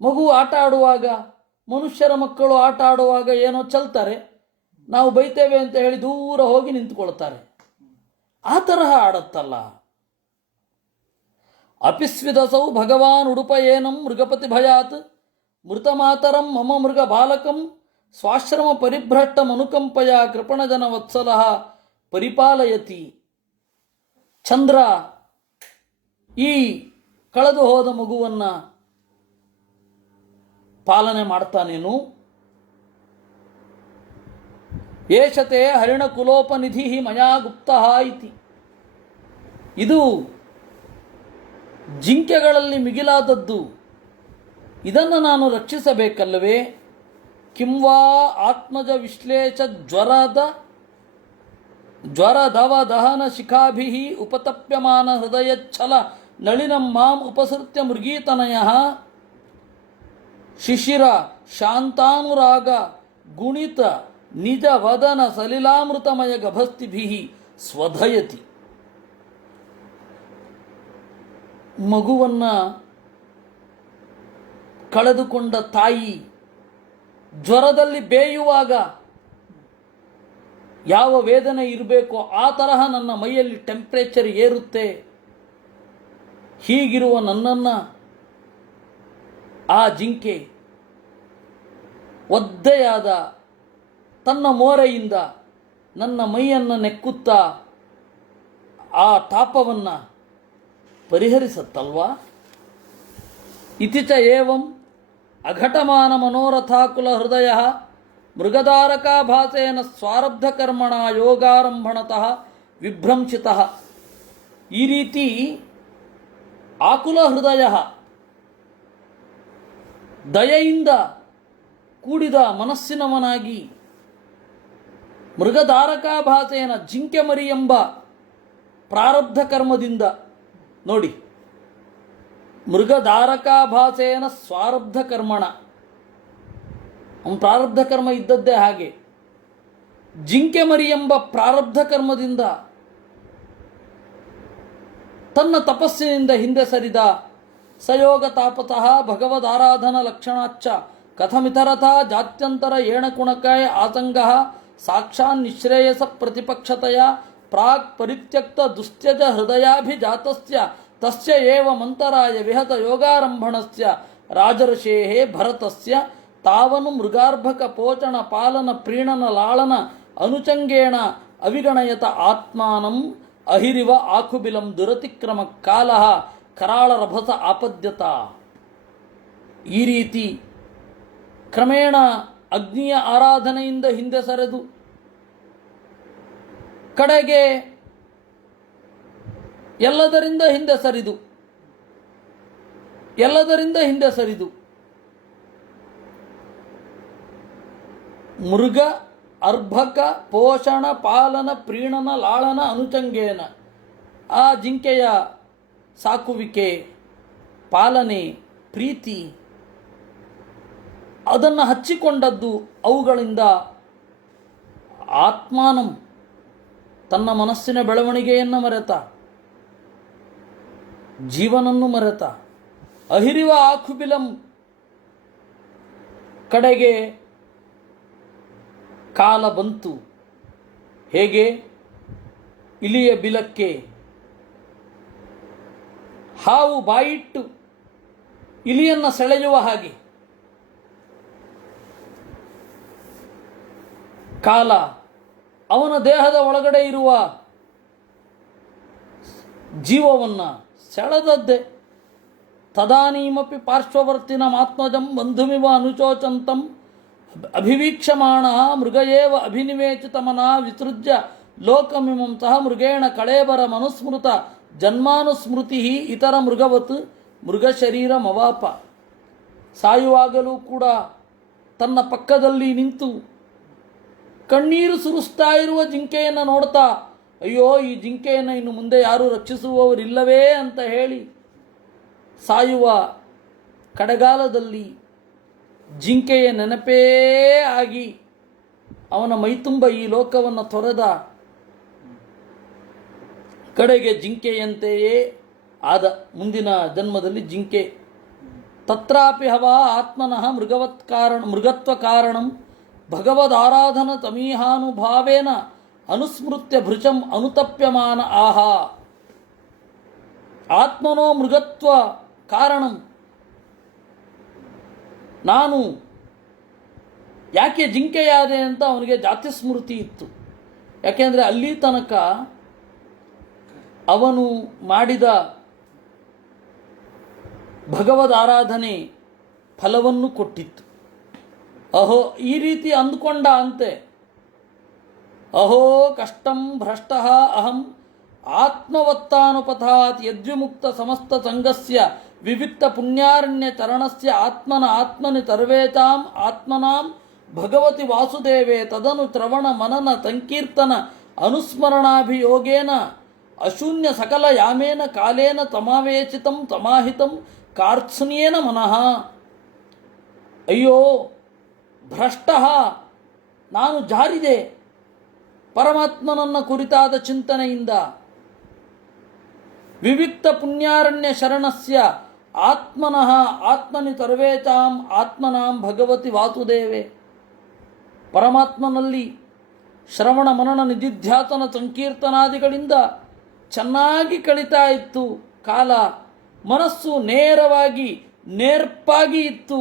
ಮಗು ಆಟ ಆಡುವಾಗ, ಮನುಷ್ಯರ ಮಕ್ಕಳು ಆಟ ಆಡುವಾಗ ಏನೋ ಚೆಲ್ತಾರೆ, ನಾವು ಬೈತೇವೆ ಅಂತ ಹೇಳಿ ದೂರ ಹೋಗಿ ನಿಂತುಕೊಳ್ತಾರೆ. ಆ ತರಹ ಆಡತ್ತಲ್ಲ. ಅಪಿಸ್ವಿದಸೌ ಭಗವಾನ್ ಉಡುಪಯೇನಂ ಮೃಗಪತಿ ಭಯಾತ್ ಮೃತಮಾತರಂ ಮಮ ಮೃಗ ಬಾಲಕಂ ಸ್ವಾಶ್ರಮ ಪರಿಭ್ರಷ್ಟ ಮನುಕಂಪಯ ಕೃಪಣಜನ ವತ್ಸಲ ಪರಿಪಾಲಯತಿ. ಚಂದ್ರ ಈ ಕಳೆದು ಹೋದ ಮಗುವನ್ನ ಪಾಲನೆ ಮಾಡ್ತಾನೇನು? ಏಷತೆ ಹರಿಣ ಕುಲೋಪನಿಧಿ ಮಯಾ ಗುಪ್ತ ಇತಿ. ಇದು ಜಿಂಕೆಗಳಲ್ಲಿ ಮಿಗಿಲಾದದ್ದು, ಇದನ್ನು ನಾನು ರಕ್ಷಿಸಬೇಕಲ್ಲವೇ? ಕಿಂವಾ ಆತ್ಮಜ ವಿಶ್ಲೇಷ ಜ್ವರದವ ದಹನ ಶಿಖಾಭಿ ಉಪತಪ್ಯಮಾನ ಹೃದಯಚ್ಛಲ ನಳಿನಂ ಮಾಂ ಉಪಸೃತ್ಯ ಮೃಗೀತನಯ ಶಿಶಿರ ಶಾಂತಾನುರಾಗ ಗುಣಿತ ನಿಜ ವದನ ಸಲಿಲಾಮೃತಮಯ ಗಭಸ್ತಿಭಿ ಸ್ವಧಯತಿ. ಮಗುವನ್ನ ಕಳೆದುಕೊಂಡ ತಾಯಿ ಜ್ವರದಲ್ಲಿ ಬೇಯುವಾಗ ಯಾವ ವೇದನೆ ಇರಬೇಕೋ ಆ ತರಹ ನನ್ನ ಮೈಯಲ್ಲಿ ಟೆಂಪ್ರೇಚರ್ ಏರುತ್ತೆ. ಹೀಗಿರುವ ನನ್ನನ್ನು ಆ ಜಿಂಕೆ ಒದ್ದೆಯಾದ ತನ್ನ ಮೋರೆಯಿಂದ ನನ್ನ ಮೈಯನ್ನು ನೆಕ್ಕುತ್ತಾ ಆ ತಾಪವನ್ನು ಪರಿಹರಿಸತ್ತಲ್ವಾ? ಇತಿಚ ಏವಂ ಅಘಟಮಾನ ಮನೋರಥಾಕುಲ ಹೃದಯ ಮೃಗಧಾರಕಾಭಾಸೇನ ಸ್ವಾರಬ್ಧಕರ್ಮಣ ಯೋಗಾರಂಭಣತಃ ವಿಭ್ರಂಶಿತಃ. ಈ ರೀತಿ ಆಕುಲ ಹೃದಯ, ದಯೆಯಿಂದ ಕೂಡಿದ ಮನಸ್ಸಿನವನಾಗಿ ಮೃಗಧಾರಕಾಭಾಸೇನ ಜಿಂಕೆ ಮರಿ ಎಂಬ ಪ್ರಾರಬ್ಧ ಕರ್ಮದಿಂದ, ನೋಡಿ, ಮೃಗಧಾರಕಾಭಾಸೇನ ಸ್ವಾರಬ್ಧ ಕರ್ಮಣ, ಅವನ ಪ್ರಾರಬ್ಧ ಕರ್ಮ ಇದ್ದದ್ದೇ ಹಾಗೆ. ಜಿಂಕೆ ಮರಿ ಎಂಬ ಪ್ರಾರಬ್ಧ ಕರ್ಮದಿಂದ ತನ್ನ ತಪಸ್ಸಿನಿಂದ ಹಿಂದೆ ಸರಿದ ಸಯೋಗ ತಾಪತಃ ಭಗವದಾರಾಧನ ಲಕ್ಷಣಾಚ್ಚ ಕಥಮಿತರಥ ಜಾತ್ಯಂತರ ಏಣಕುಣಕಾಯ ಆತಂಗ ಸಾಕ್ಷಾನ್ ನಿಶ್ರೇಯಸ ಪ್ರತಿಪಕ್ಷತೆಯ ಪ್ರಾಕ್ ಪರಿತ್ಯಕ್ತ ದುಸ್ತ್ಯಜ ಹೃದಯಾಭಿಜಾತಸ್ಯ ತಸ್ಯ ಏವ ಮಂತರಾಯ ವಿಹತ ಯೋಗಾರಂಭಣಸ್ಯ ರಾಜರ್ಷೇಃ ಭರತಸ್ಯ ತಾವನು ಮೃಗಾರ್ಭಕ ಪೋಚಣ ಪಾಲನ ಪ್ರೀಣನ ಲಾಳನ ಅನುಚಂಗೇಣ ಅವಿಗಣಯತ ಆತ್ಮಾನಂ ಅಹಿರಿವ ಆಖುಬಿಲಂ ದುರತಿಕ್ರಮ ಕಾಲ ಕರಾಳ ರಭಸ ಆಪದ್ಯತ. ಈ ರೀತಿ ಕ್ರಮೇಣ ಅಗ್ನಿಯ ಆರಾಧನೆಯಿಂದ ಹಿಂದೆ ಸರಿದು ಕಡೆಗೆ ಎಲ್ಲದರಿಂದ ಹಿಂದೆ ಸರಿದು ಮೃಗ ಅರ್ಭಕ ಪೋಷಣ ಪಾಲನ ಪ್ರೀಣನ ಲಾಳನ ಅನುಚಂಗೇನ, ಆ ಜಿಂಕೆಯ ಸಾಕುವಿಕೆ, ಪಾಲನೆ, ಪ್ರೀತಿ, ಅದನ್ನು ಹಚ್ಚಿಕೊಂಡದ್ದು, ಅವುಗಳಿಂದ ಆತ್ಮಾನಂ ತನ್ನ ಮನಸ್ಸಿನ ಬೆಳವಣಿಗೆಯನ್ನು ಮರೆತ, ಜೀವನನ್ನು ಮರೆತ, ಅಹಿರಿವ ಆಖುಬಿಲಂ ಕಡೆಗೆ ಕಾಲ ಬಂತು. ಹೇಗೆ? ಇಲಿಯ ಬಿಲಕ್ಕೆ ಹಾವು ಬಾಯಿಟ್ಟು ಇಲಿಯನ್ನು ಸೆಳೆಯುವ ಹಾಗೆ ಕಾಲ ಅವನ ದೇಹದ ಒಳಗಡೆ ಇರುವ ಜೀವವನ್ನು ಸೆಳೆದದ್ದೇ. ತದಾನೀಮಪಿ ಪಾರ್ಶ್ವವರ್ತಿನ ಆತ್ಮಜಂ ಬಂಧುಮಿವ ಅನುಚೋಚಂತಂ ಅಭಿವೀಕ್ಷಮಾಣ ಮೃಗಯೇವ ಅಭಿನಿವೇಚಿತಮನ ವಿಸೃಜ್ಯ ಲೋಕಮಿಮಂ ಸಹ ಮೃಗೇಣ ಕಳೇಬರ ಮನುಸ್ಮೃತ ಜನ್ಮಾನುಸ್ಮೃತಿ ಇತರ ಮೃಗವತ್ ಮೃಗ ಶರೀರ ಮವಾಪ. ಸಾಯುವಾಗಲೂ ಕೂಡ ತನ್ನ ಪಕ್ಕದಲ್ಲಿ ನಿಂತು ಕಣ್ಣೀರು ಸುರಿಸ್ತಾ ಇರುವ ಜಿಂಕೆಯನ್ನು ನೋಡ್ತಾ, ಅಯ್ಯೋ ಈ ಜಿಂಕೆಯನ್ನು ಇನ್ನು ಮುಂದೆ ಯಾರೂ ರಕ್ಷಿಸುವವರಿಲ್ಲವೇ ಅಂತ ಹೇಳಿ ಸಾಯುವ ಕಡೆಗಾಲದಲ್ಲಿ ಜಿಂಕೆಯ ನೆನಪೇ ಆಗಿ ಅವನ ಮೈತುಂಬ ಈ ಲೋಕವನ್ನು ತೊರೆದ ಕಡೆಗೆ ಜಿಂಕೆಯಂತೆಯೇ ಆದ. ಮುಂದಿನ ಜನ್ಮದಲ್ಲಿ ಜಿಂಕೆ. ತತ್ರಾಪಿ ಹವಾ ಆತ್ಮನಃ ಮೃಗತ್ವ ಕಾರಣಂ ಭಗವದಾರಾಧನ ತಮೀಹಾನುಭಾವೇನ ಅನುಸ್ಮೃತ್ಯ ಭೃಚಂ ಅನುತಪ್ಯಮಾನ ಆಹಾ ಆತ್ಮನೋ ಮೃಗತ್ವ ಕಾರಣಂ. ನಾನು ಯಾಕೆ ಜಿಂಕೆಯಾದೆ ಅಂತ ಅವನಿಗೆ ಜಾತಿ ಸ್ಮೃತಿ ಇತ್ತು. ಯಾಕೆಂದರೆ ಅಲ್ಲಿ ತನಕ ಅವನು ಮಾಡಿದ ಭಗವದ್ ಆರಾಧನೆ ಫಲವನ್ನು ಕೊಟ್ಟಿತ್ತು. ಅಹೋ ಈ ರೀತಿ ಅಂದುಕೊಂಡ ಅಂತೆ. ಅಹೋ ಕಷ್ಟಂ ಭ್ರಷ್ಟ ಅಹಂ ಆತ್ಮವತ್ತಾನುಪಥಾತ್ ಯದ್ವಿಮುಕ್ತ ಸಮಸ್ತ ಸಂಘಸ್ಯ ವಿವಿಕ್ತ ಪುಣ್ಯಾರಣ್ಯ ಚರಣಸ್ಯ ಆತ್ಮನ ಆತ್ಮನಿ ತರ್ವೇತಾಂ ಆತ್ಮನಾಂ ಭಗವತಿ ವಾಸುದೇವೇ ತದನು ಶ್ರವಣ ಮನನ ಸಂಕೀರ್ತನ ಅನುಸ್ಮರಣಾಭಿಯೋಗೇನ ಅಶೂನ್ಯ ಸಕಲ ಯಾಮೇನ ಕಾಲೇನ ತಮಾವೇಚಿತಂ ತಮಾಹಿತಂ ಕಾರ್ತ್ಸ್ನ್ಯೇನ ಮನಃ. ಅಯ್ಯೋ ಭ್ರಷ್ಟ, ನಾನು ಜಾರಿದೆ ಪರಮಾತ್ಮನನ್ನ ಕುರಿತಾದ ಚಿಂತನೆಯಿಂದ. ವಿವಿಕ್ತ ಪುಣ್ಯಾರಣ್ಯ ಶರಣಸ್ಯ ಆತ್ಮನಃ ಆತ್ಮನಿ ತರ್ವೇತಾಂ ಆತ್ಮನಾಂ ಭಗವತಿ ವಾಸುದೇವೆ. ಪರಮಾತ್ಮನಲ್ಲಿ ಶ್ರವಣ ಮನನ ನಿಧಿಧ್ಯಾಸನ ಸಂಕೀರ್ತನಾದಿಗಳಿಂದ ಚೆನ್ನಾಗಿ ಕಳೀತಾ ಇತ್ತು ಕಾಲ. ಮನಸ್ಸು ನೇರವಾಗಿ ನೇರ್ಪಾಗಿ ಇತ್ತು.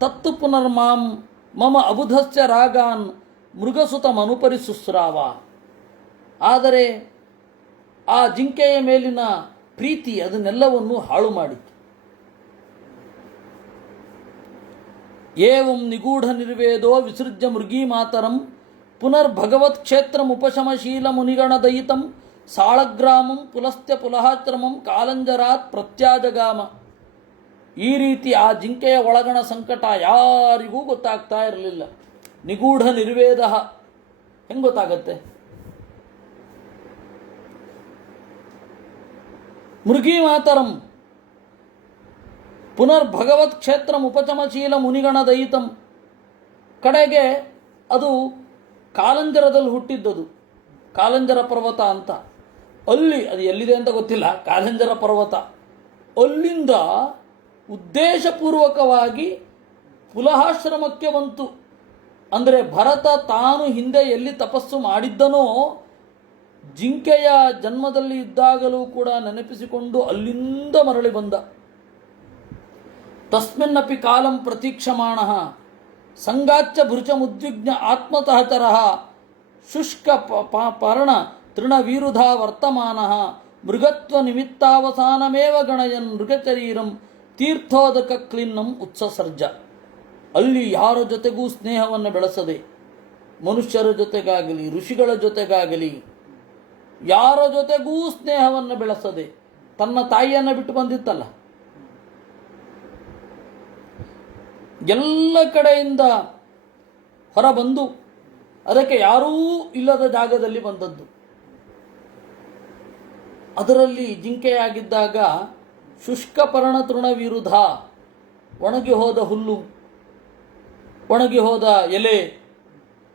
ತತ್ತು ಪುನರ್ಮಾಂ ಮಮ ಅಬುಧಸ್ಯ ರಾಗಾನ್ ಮೃಗಸುತ ಮನುಪರಿ ಸುಸ್ರಾವ. ಆದರೆ ಆ ಜಿಂಕೆಯ ಮೇಲಿನ ಪ್ರೀತಿ ಅದನ್ನೆಲ್ಲವನ್ನು ಹಾಳು ಮಾಡಿತು. ಏವಂ ನಿಗೂಢ ನಿರ್ವೇದೋ ವಿಸೃಜ್ಯ ಮೃಗೀ ಮಾತರಂ ಪುನರ್ಭಗವತ್ ಕ್ಷೇತ್ರಮುಪಶಮಶೀಲ ಮುನಿಗಣದಯಿತಂ ಸಾಳಗ್ರಾಮಂ ಪುಲಸ್ತ್ಯ ಪುಲಹಾಶ್ರಮಂ ಕಾಲಂಜರಾತ್ ಪ್ರತ್ಯಾಜಗಾಮ. ಈ ರೀತಿ ಆ ಜಿಂಕೆಯ ಒಳಗಣ ಸಂಕಟ ಯಾರಿಗೂ ಗೊತ್ತಾಗ್ತಾ ಇರಲಿಲ್ಲ. ನಿಗೂಢ ನಿರ್ವೇದ ಹೆಂಗೆ ಗೊತ್ತಾಗತ್ತೆ? ಮೃಗೀ ಮಾತರಂ ಪುನರ್ಭಗವತ್ ಕ್ಷೇತ್ರ ಉಪಚಮಶೀಲ ಮುನಿಗಣ ದಯಿತಂ. ಕಡೆಗೆ ಅದು ಕಾಲಂಜರದಲ್ಲಿ ಹುಟ್ಟಿದ್ದದು, ಕಾಲಂಜರ ಪರ್ವತ ಅಂತ. ಅಲ್ಲಿ ಅದು ಎಲ್ಲಿದೆ ಅಂತ ಗೊತ್ತಿಲ್ಲ, ಕಾಲಂಜರ ಪರ್ವತ. ಅಲ್ಲಿಂದ ಉದ್ದೇಶಪೂರ್ವಕವಾಗಿ ಪುಲಹಾಶ್ರಮಕ್ಕೆ ಬಂತು. ಅಂದರೆ ಭರತ ತಾನು ಹಿಂದೆ ಎಲ್ಲಿ ತಪಸ್ಸು ಮಾಡಿದ್ದನೋ ಜಿಂಕೆಯ ಜನ್ಮದಲ್ಲಿ ಇದ್ದಾಗಲೂ ಕೂಡ ನೆನಪಿಸಿಕೊಂಡು ಅಲ್ಲಿಂದ ಮರಳಿ ಬಂದ. ತಸ್ಮಿನ್ನಪಿ ಕಾಲಂ ಪ್ರತೀಕ್ಷಮಾಣಃ ಸಂಗಾಚ್ಯ ಭೃಚಮುದ್ವಿಗ್ನ ಆತ್ಮತಃತರಃ ಶುಷ್ಕ ಪರ್ಣ ತೃಣವೀರುಧಾ ವರ್ತಮಾನಃ ಮೃಗತ್ವ ನಿಮಿತ್ತಾವಸಾನಮೇವ ಗಣಯನ್ ಮೃಗಚರೀರಂ ತೀರ್ಥೋದಕ ಕ್ಲಿನ್ನಂ ಉತ್ಸಸರ್ಜ. ಅಲ್ಲಿ ಯಾರ ಜೊತೆಗೂ ಸ್ನೇಹವನ್ನು ಬೆಳೆಸದೆ, ಮನುಷ್ಯರ ಜೊತೆಗಾಗಲಿ ಋಷಿಗಳ ಜೊತೆಗಾಗಲಿ ಯಾರ ಜೊತೆಗೂ ಸ್ನೇಹವನ್ನು ಬೆಳೆಸದೆ ತನ್ನ ತಾಯಿಯನ್ನು ಬಿಟ್ಟು ಬಂದಿತ್ತಲ್ಲ, ಎಲ್ಲ ಕಡೆಯಿಂದ ಹೊರಬಂದು ಅದಕ್ಕೆ ಯಾರೂ ಇಲ್ಲದ ಜಾಗದಲ್ಲಿ ಬಂದದ್ದು. ಅದರಲ್ಲಿ ಜಿಂಕೆಯಾಗಿದ್ದಾಗ ಶುಷ್ಕ ಪರ್ಣ ತೃಣ ವಿರುದ್ಧ, ಒಣಗಿ ಹೋದ ಹುಲ್ಲು, ಒಣಗಿ ಹೋದ ಎಲೆ,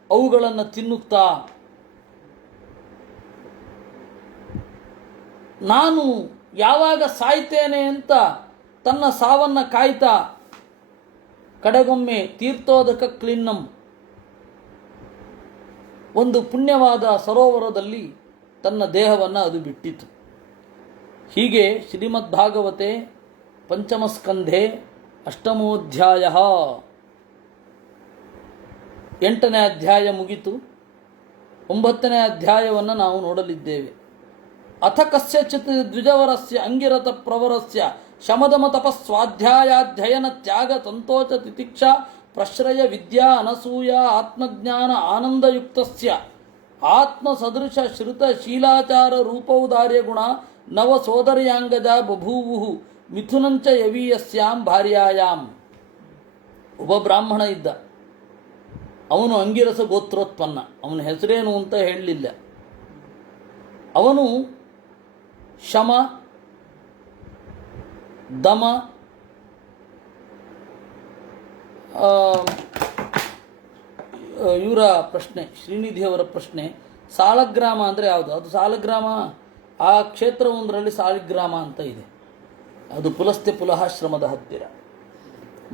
ಅವುಗಳನ್ನು ತಿನ್ನುತ್ತಾ ನಾನು ಯಾವಾಗ ಸಾಯ್ತೇನೆ ಅಂತ ತನ್ನ ಸಾವನ್ನು ಕಾಯ್ತಾ ಕಡೆಗೊಮ್ಮೆ ತೀರ್ಥೋದಕ ಕ್ಲಿನ್ನಂ ಒಂದು ಪುಣ್ಯವಾದ ಸರೋವರದಲ್ಲಿ ತನ್ನ ದೇಹವನ್ನು ಅದು ಬಿಟ್ಟಿತು. ಹೀಗೆ ಶ್ರೀಮದ್ಭಾಗವತೆ ಪಂಚಮಸ್ಕಂಧೆ ಅಷ್ಟಮೋಧ್ಯಾಯ 8ನೇ ಅಧ್ಯಾಯ ಮುಗಿತು. 9ನೇ ಅಧ್ಯಾಯವನ್ನು ನಾವು ನೋಡಲಿದ್ದೇವೆ. ಅಥ ಕಸ್ಯಚಿತ್ ದ್ವಿಜವರಸ್ಯ ಅಂಗಿರತ ಪ್ರವರಸ್ಯ ಶಮದಮ ತಪಸ್ವಾಧ್ಯಾಯಾಧ್ಯಯನ ತ್ಯಾಗ ಸಂತೋಷ ತಿತಿಕ್ಷಾ ಪ್ರಶ್ರಯ ವಿದ್ಯಾ ಅನಸೂಯ ಆತ್ಮಜ್ಞಾನ ಆನಂದಯುಕ್ತಸ್ಯ ಆತ್ಮಸದೃಶ ಶ್ರುತ ಶೀಲಾಚಾರ ರೂಪೌದಾರ್ಯ ಗುಣ ನವ ಸೋದರ್ಯಾಂಗಜ ಬಭೂವು ಮಿಥುನಂಚ ಯವೀಯಸ್ಯಾಂ ಭಾರ್ಯಾಯಾಂ. ಒಬ್ಬ ಬ್ರಾಹ್ಮಣ ಇದ್ದ, ಅವನು ಅಂಗಿರಸ ಗೋತ್ರೋತ್ಪನ್ನ. ಅವನ ಹೆಸರೇನು ಅಂತ ಹೇಳಲಿಲ್ಲ. ಅವನು ಶಮ, ದಮ, ಇವರ ಪ್ರಶ್ನೆ, ಶ್ರೀನಿಧಿಯವರ ಪ್ರಶ್ನೆ, ಸಾಲಗ್ರಾಮ ಅಂದರೆ ಯಾವುದು? ಅದು ಸಾಲಗ್ರಾಮ, ಆ ಕ್ಷೇತ್ರವೊಂದರಲ್ಲಿ ಸಾಲಿಗ್ರಾಮ ಅಂತ ಇದೆ. ಅದು ಪುಲಸ್ತ್ಯ ಪುಲಹಾಶ್ರಮದ ಹತ್ತಿರ,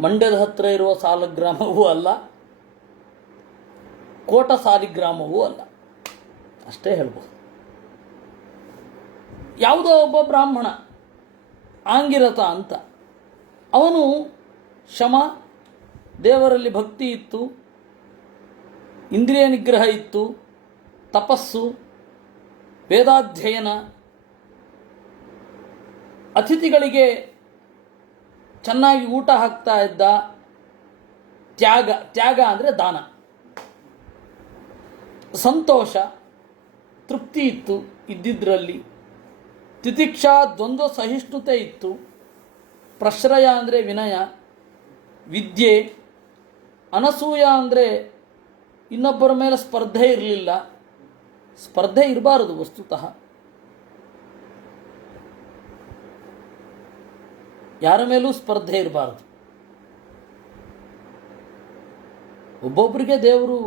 ಮಂಡ್ಯದ ಹತ್ತಿರ ಇರುವ ಸಾಲಗ್ರಾಮವೂ ಅಲ್ಲ, ಕೋಟ ಸಾಲಿಗ್ರಾಮವೂ ಅಲ್ಲ. ಅಷ್ಟೇ ಹೇಳ್ಬೋದು. ಯಾವುದೋ ಒಬ್ಬ ಬ್ರಾಹ್ಮಣ ಆಂಗಿರತ ಅಂತ, ಅವನು ಶಮ, ದೇವರಲ್ಲಿ ಭಕ್ತಿ ಇತ್ತು, ಇಂದ್ರಿಯ ನಿಗ್ರಹ ಇತ್ತು, ತಪಸ್ಸು, ವೇದಾಧ್ಯಯನ, ಅತಿಥಿಗಳಿಗೆ ಚೆನ್ನಾಗಿ ಊಟ ಹಾಕ್ತಾ ಇದ್ದ, ತ್ಯಾಗ ಅಂದರೆ ದಾನ, ಸಂತೋಷ, ತೃಪ್ತಿ ಇತ್ತು ಇದ್ದಿದ್ರಲ್ಲಿ, ತಿತಿಕ್ಷಾ ದ್ವಂದ್ವ ಸಹಿಷ್ಣುತೆ ಇತ್ತು, ಪ್ರಶ್ರಯ ಅಂದರೆ ವಿನಯ, ವಿದ್ಯೆ, ಅನಸೂಯ ಅಂದರೆ ಇನ್ನೊಬ್ಬರ ಮೇಲೆ ಸ್ಪರ್ಧೆ ಇರಲಿಲ್ಲ. ಸ್ಪರ್ಧೆ ಇರಬಾರದು ವಸ್ತುತಃ. ಯಾರ ಮೇಲೂ ಸ್ಪರ್ಧೆ ಇರಬಾರದು. ಒಬ್ಬೊಬ್ಬರಿಗೆ ದೇವರು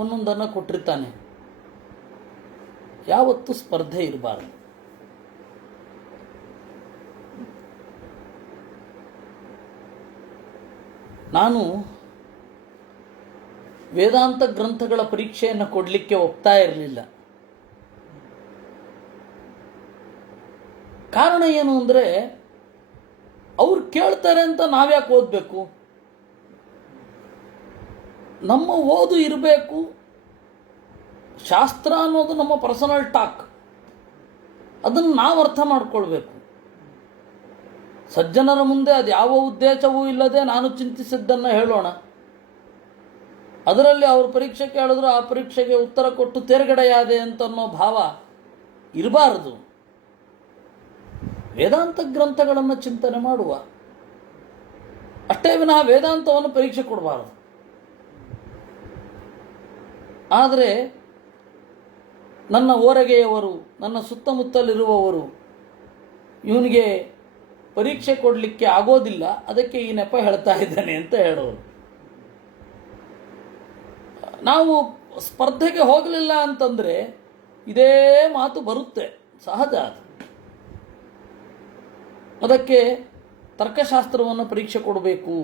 ಒಂದೊಂದನ್ನು ಕೊಟ್ಟಿರ್ತಾನೆ. ಯಾವತ್ತೂ ಸ್ಪರ್ಧೆ ಇರಬಾರದು. ನಾನು ವೇದಾಂತ ಗ್ರಂಥಗಳ ಪರೀಕ್ಷೆಯನ್ನು ಕೊಡಲಿಕ್ಕೆ ಒಪ್ತಾ ಇರಲಿಲ್ಲ. ಕಾರಣ ಏನು ಅಂದರೆ, ಅವ್ರು ಕೇಳ್ತಾರೆ ಅಂತ ನಾವ್ಯಾಕೆ ಓದಬೇಕು? ನಮ್ಮ ಓದು ಇರಬೇಕು. ಶಾಸ್ತ್ರ ಅನ್ನೋದು ನಮ್ಮ ಪರ್ಸನಲ್ ಟಾಕ್, ಅದನ್ನು ನಾವು ಅರ್ಥ ಮಾಡ್ಕೊಳ್ಬೇಕು. ಸಜ್ಜನರ ಮುಂದೆ ಅದು ಯಾವ ಉದ್ದೇಶವೂ ಇಲ್ಲದೆ ನಾನು ಚಿಂತಿಸಿದ್ದನ್ನು ಹೇಳೋಣ. ಅದರಲ್ಲಿ ಅವರು ಪರೀಕ್ಷೆ ಕೇಳಿದ್ರು ಆ ಪರೀಕ್ಷೆಗೆ ಉತ್ತರ ಕೊಟ್ಟು ತೇರ್ಗಡೆಯಾದೆ ಅಂತನ್ನೋ ಭಾವ ಇರಬಾರದು. ವೇದಾಂತ ಗ್ರಂಥಗಳನ್ನು ಚಿಂತನೆ ಮಾಡುವ ಅಷ್ಟೇ ವಿನಃ ವೇದಾಂತವನ್ನು ಪರೀಕ್ಷೆ ಕೊಡಬಾರದು. ಆದರೆ ನನ್ನ ಓರಗೆಯವರು, ನನ್ನ ಸುತ್ತಮುತ್ತಲಿರುವವರು ಇವನಿಗೆ ಪರೀಕ್ಷೆ ಕೊಡಲಿಕ್ಕೆ ಆಗೋದಿಲ್ಲ, ಅದಕ್ಕೆ ಈ ನೆಪ ಹೇಳ್ತಾ ಇದ್ದಾನೆ ಅಂತ ಹೇಳೋರು. ನಾವು ಸ್ಪರ್ಧೆಗೆ ಹೋಗಲಿಲ್ಲ ಅಂತಂದರೆ ಇದೇ ಮಾತು ಬರುತ್ತೆ, ಸಹಜ ಅದು. ಅದಕ್ಕೆ ತರ್ಕಶಾಸ್ತ್ರವನ್ನು ಪರೀಕ್ಷೆ ಕೊಡಬೇಕು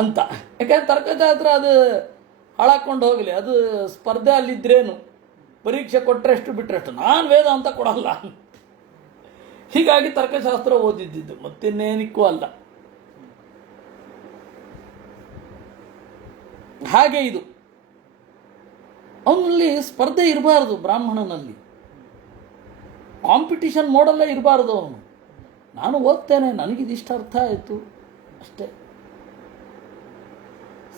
ಅಂತ. ಯಾಕೆಂದ್ರೆ ತರ್ಕಶಾಸ್ತ್ರ ಅದು ಹಾಳಾಕೊಂಡು ಹೋಗಲಿ, ಅದು ಸ್ಪರ್ಧೆ ಅಲ್ಲಿದ್ರೇನು, ಪರೀಕ್ಷೆ ಕೊಟ್ಟರೆಷ್ಟು ಬಿಟ್ಟರೆಷ್ಟು. ನಾನು ವೇದ ಅಂತ ಕೊಡಲ್ಲ, ಹೀಗಾಗಿ ತರ್ಕಶಾಸ್ತ್ರ ಓದಿದ್ದು, ಮತ್ತಿನ್ನೇನಿಕ್ಕೂ ಅಲ್ಲ. ಹಾಗೆ ಇದು ಅವನಲ್ಲಿ ಸ್ಪರ್ಧೆ ಇರಬಾರದು. ಬ್ರಾಹ್ಮಣನಲ್ಲಿ ಕಾಂಪಿಟಿಷನ್ ಮೋಡಲ್ಲೇ ಇರಬಾರ್ದು. ಅವನು ನಾನು ಓದ್ತೇನೆ, ನನಗಿದಿಷ್ಟು ಅರ್ಥ ಆಯಿತು ಅಷ್ಟೇ.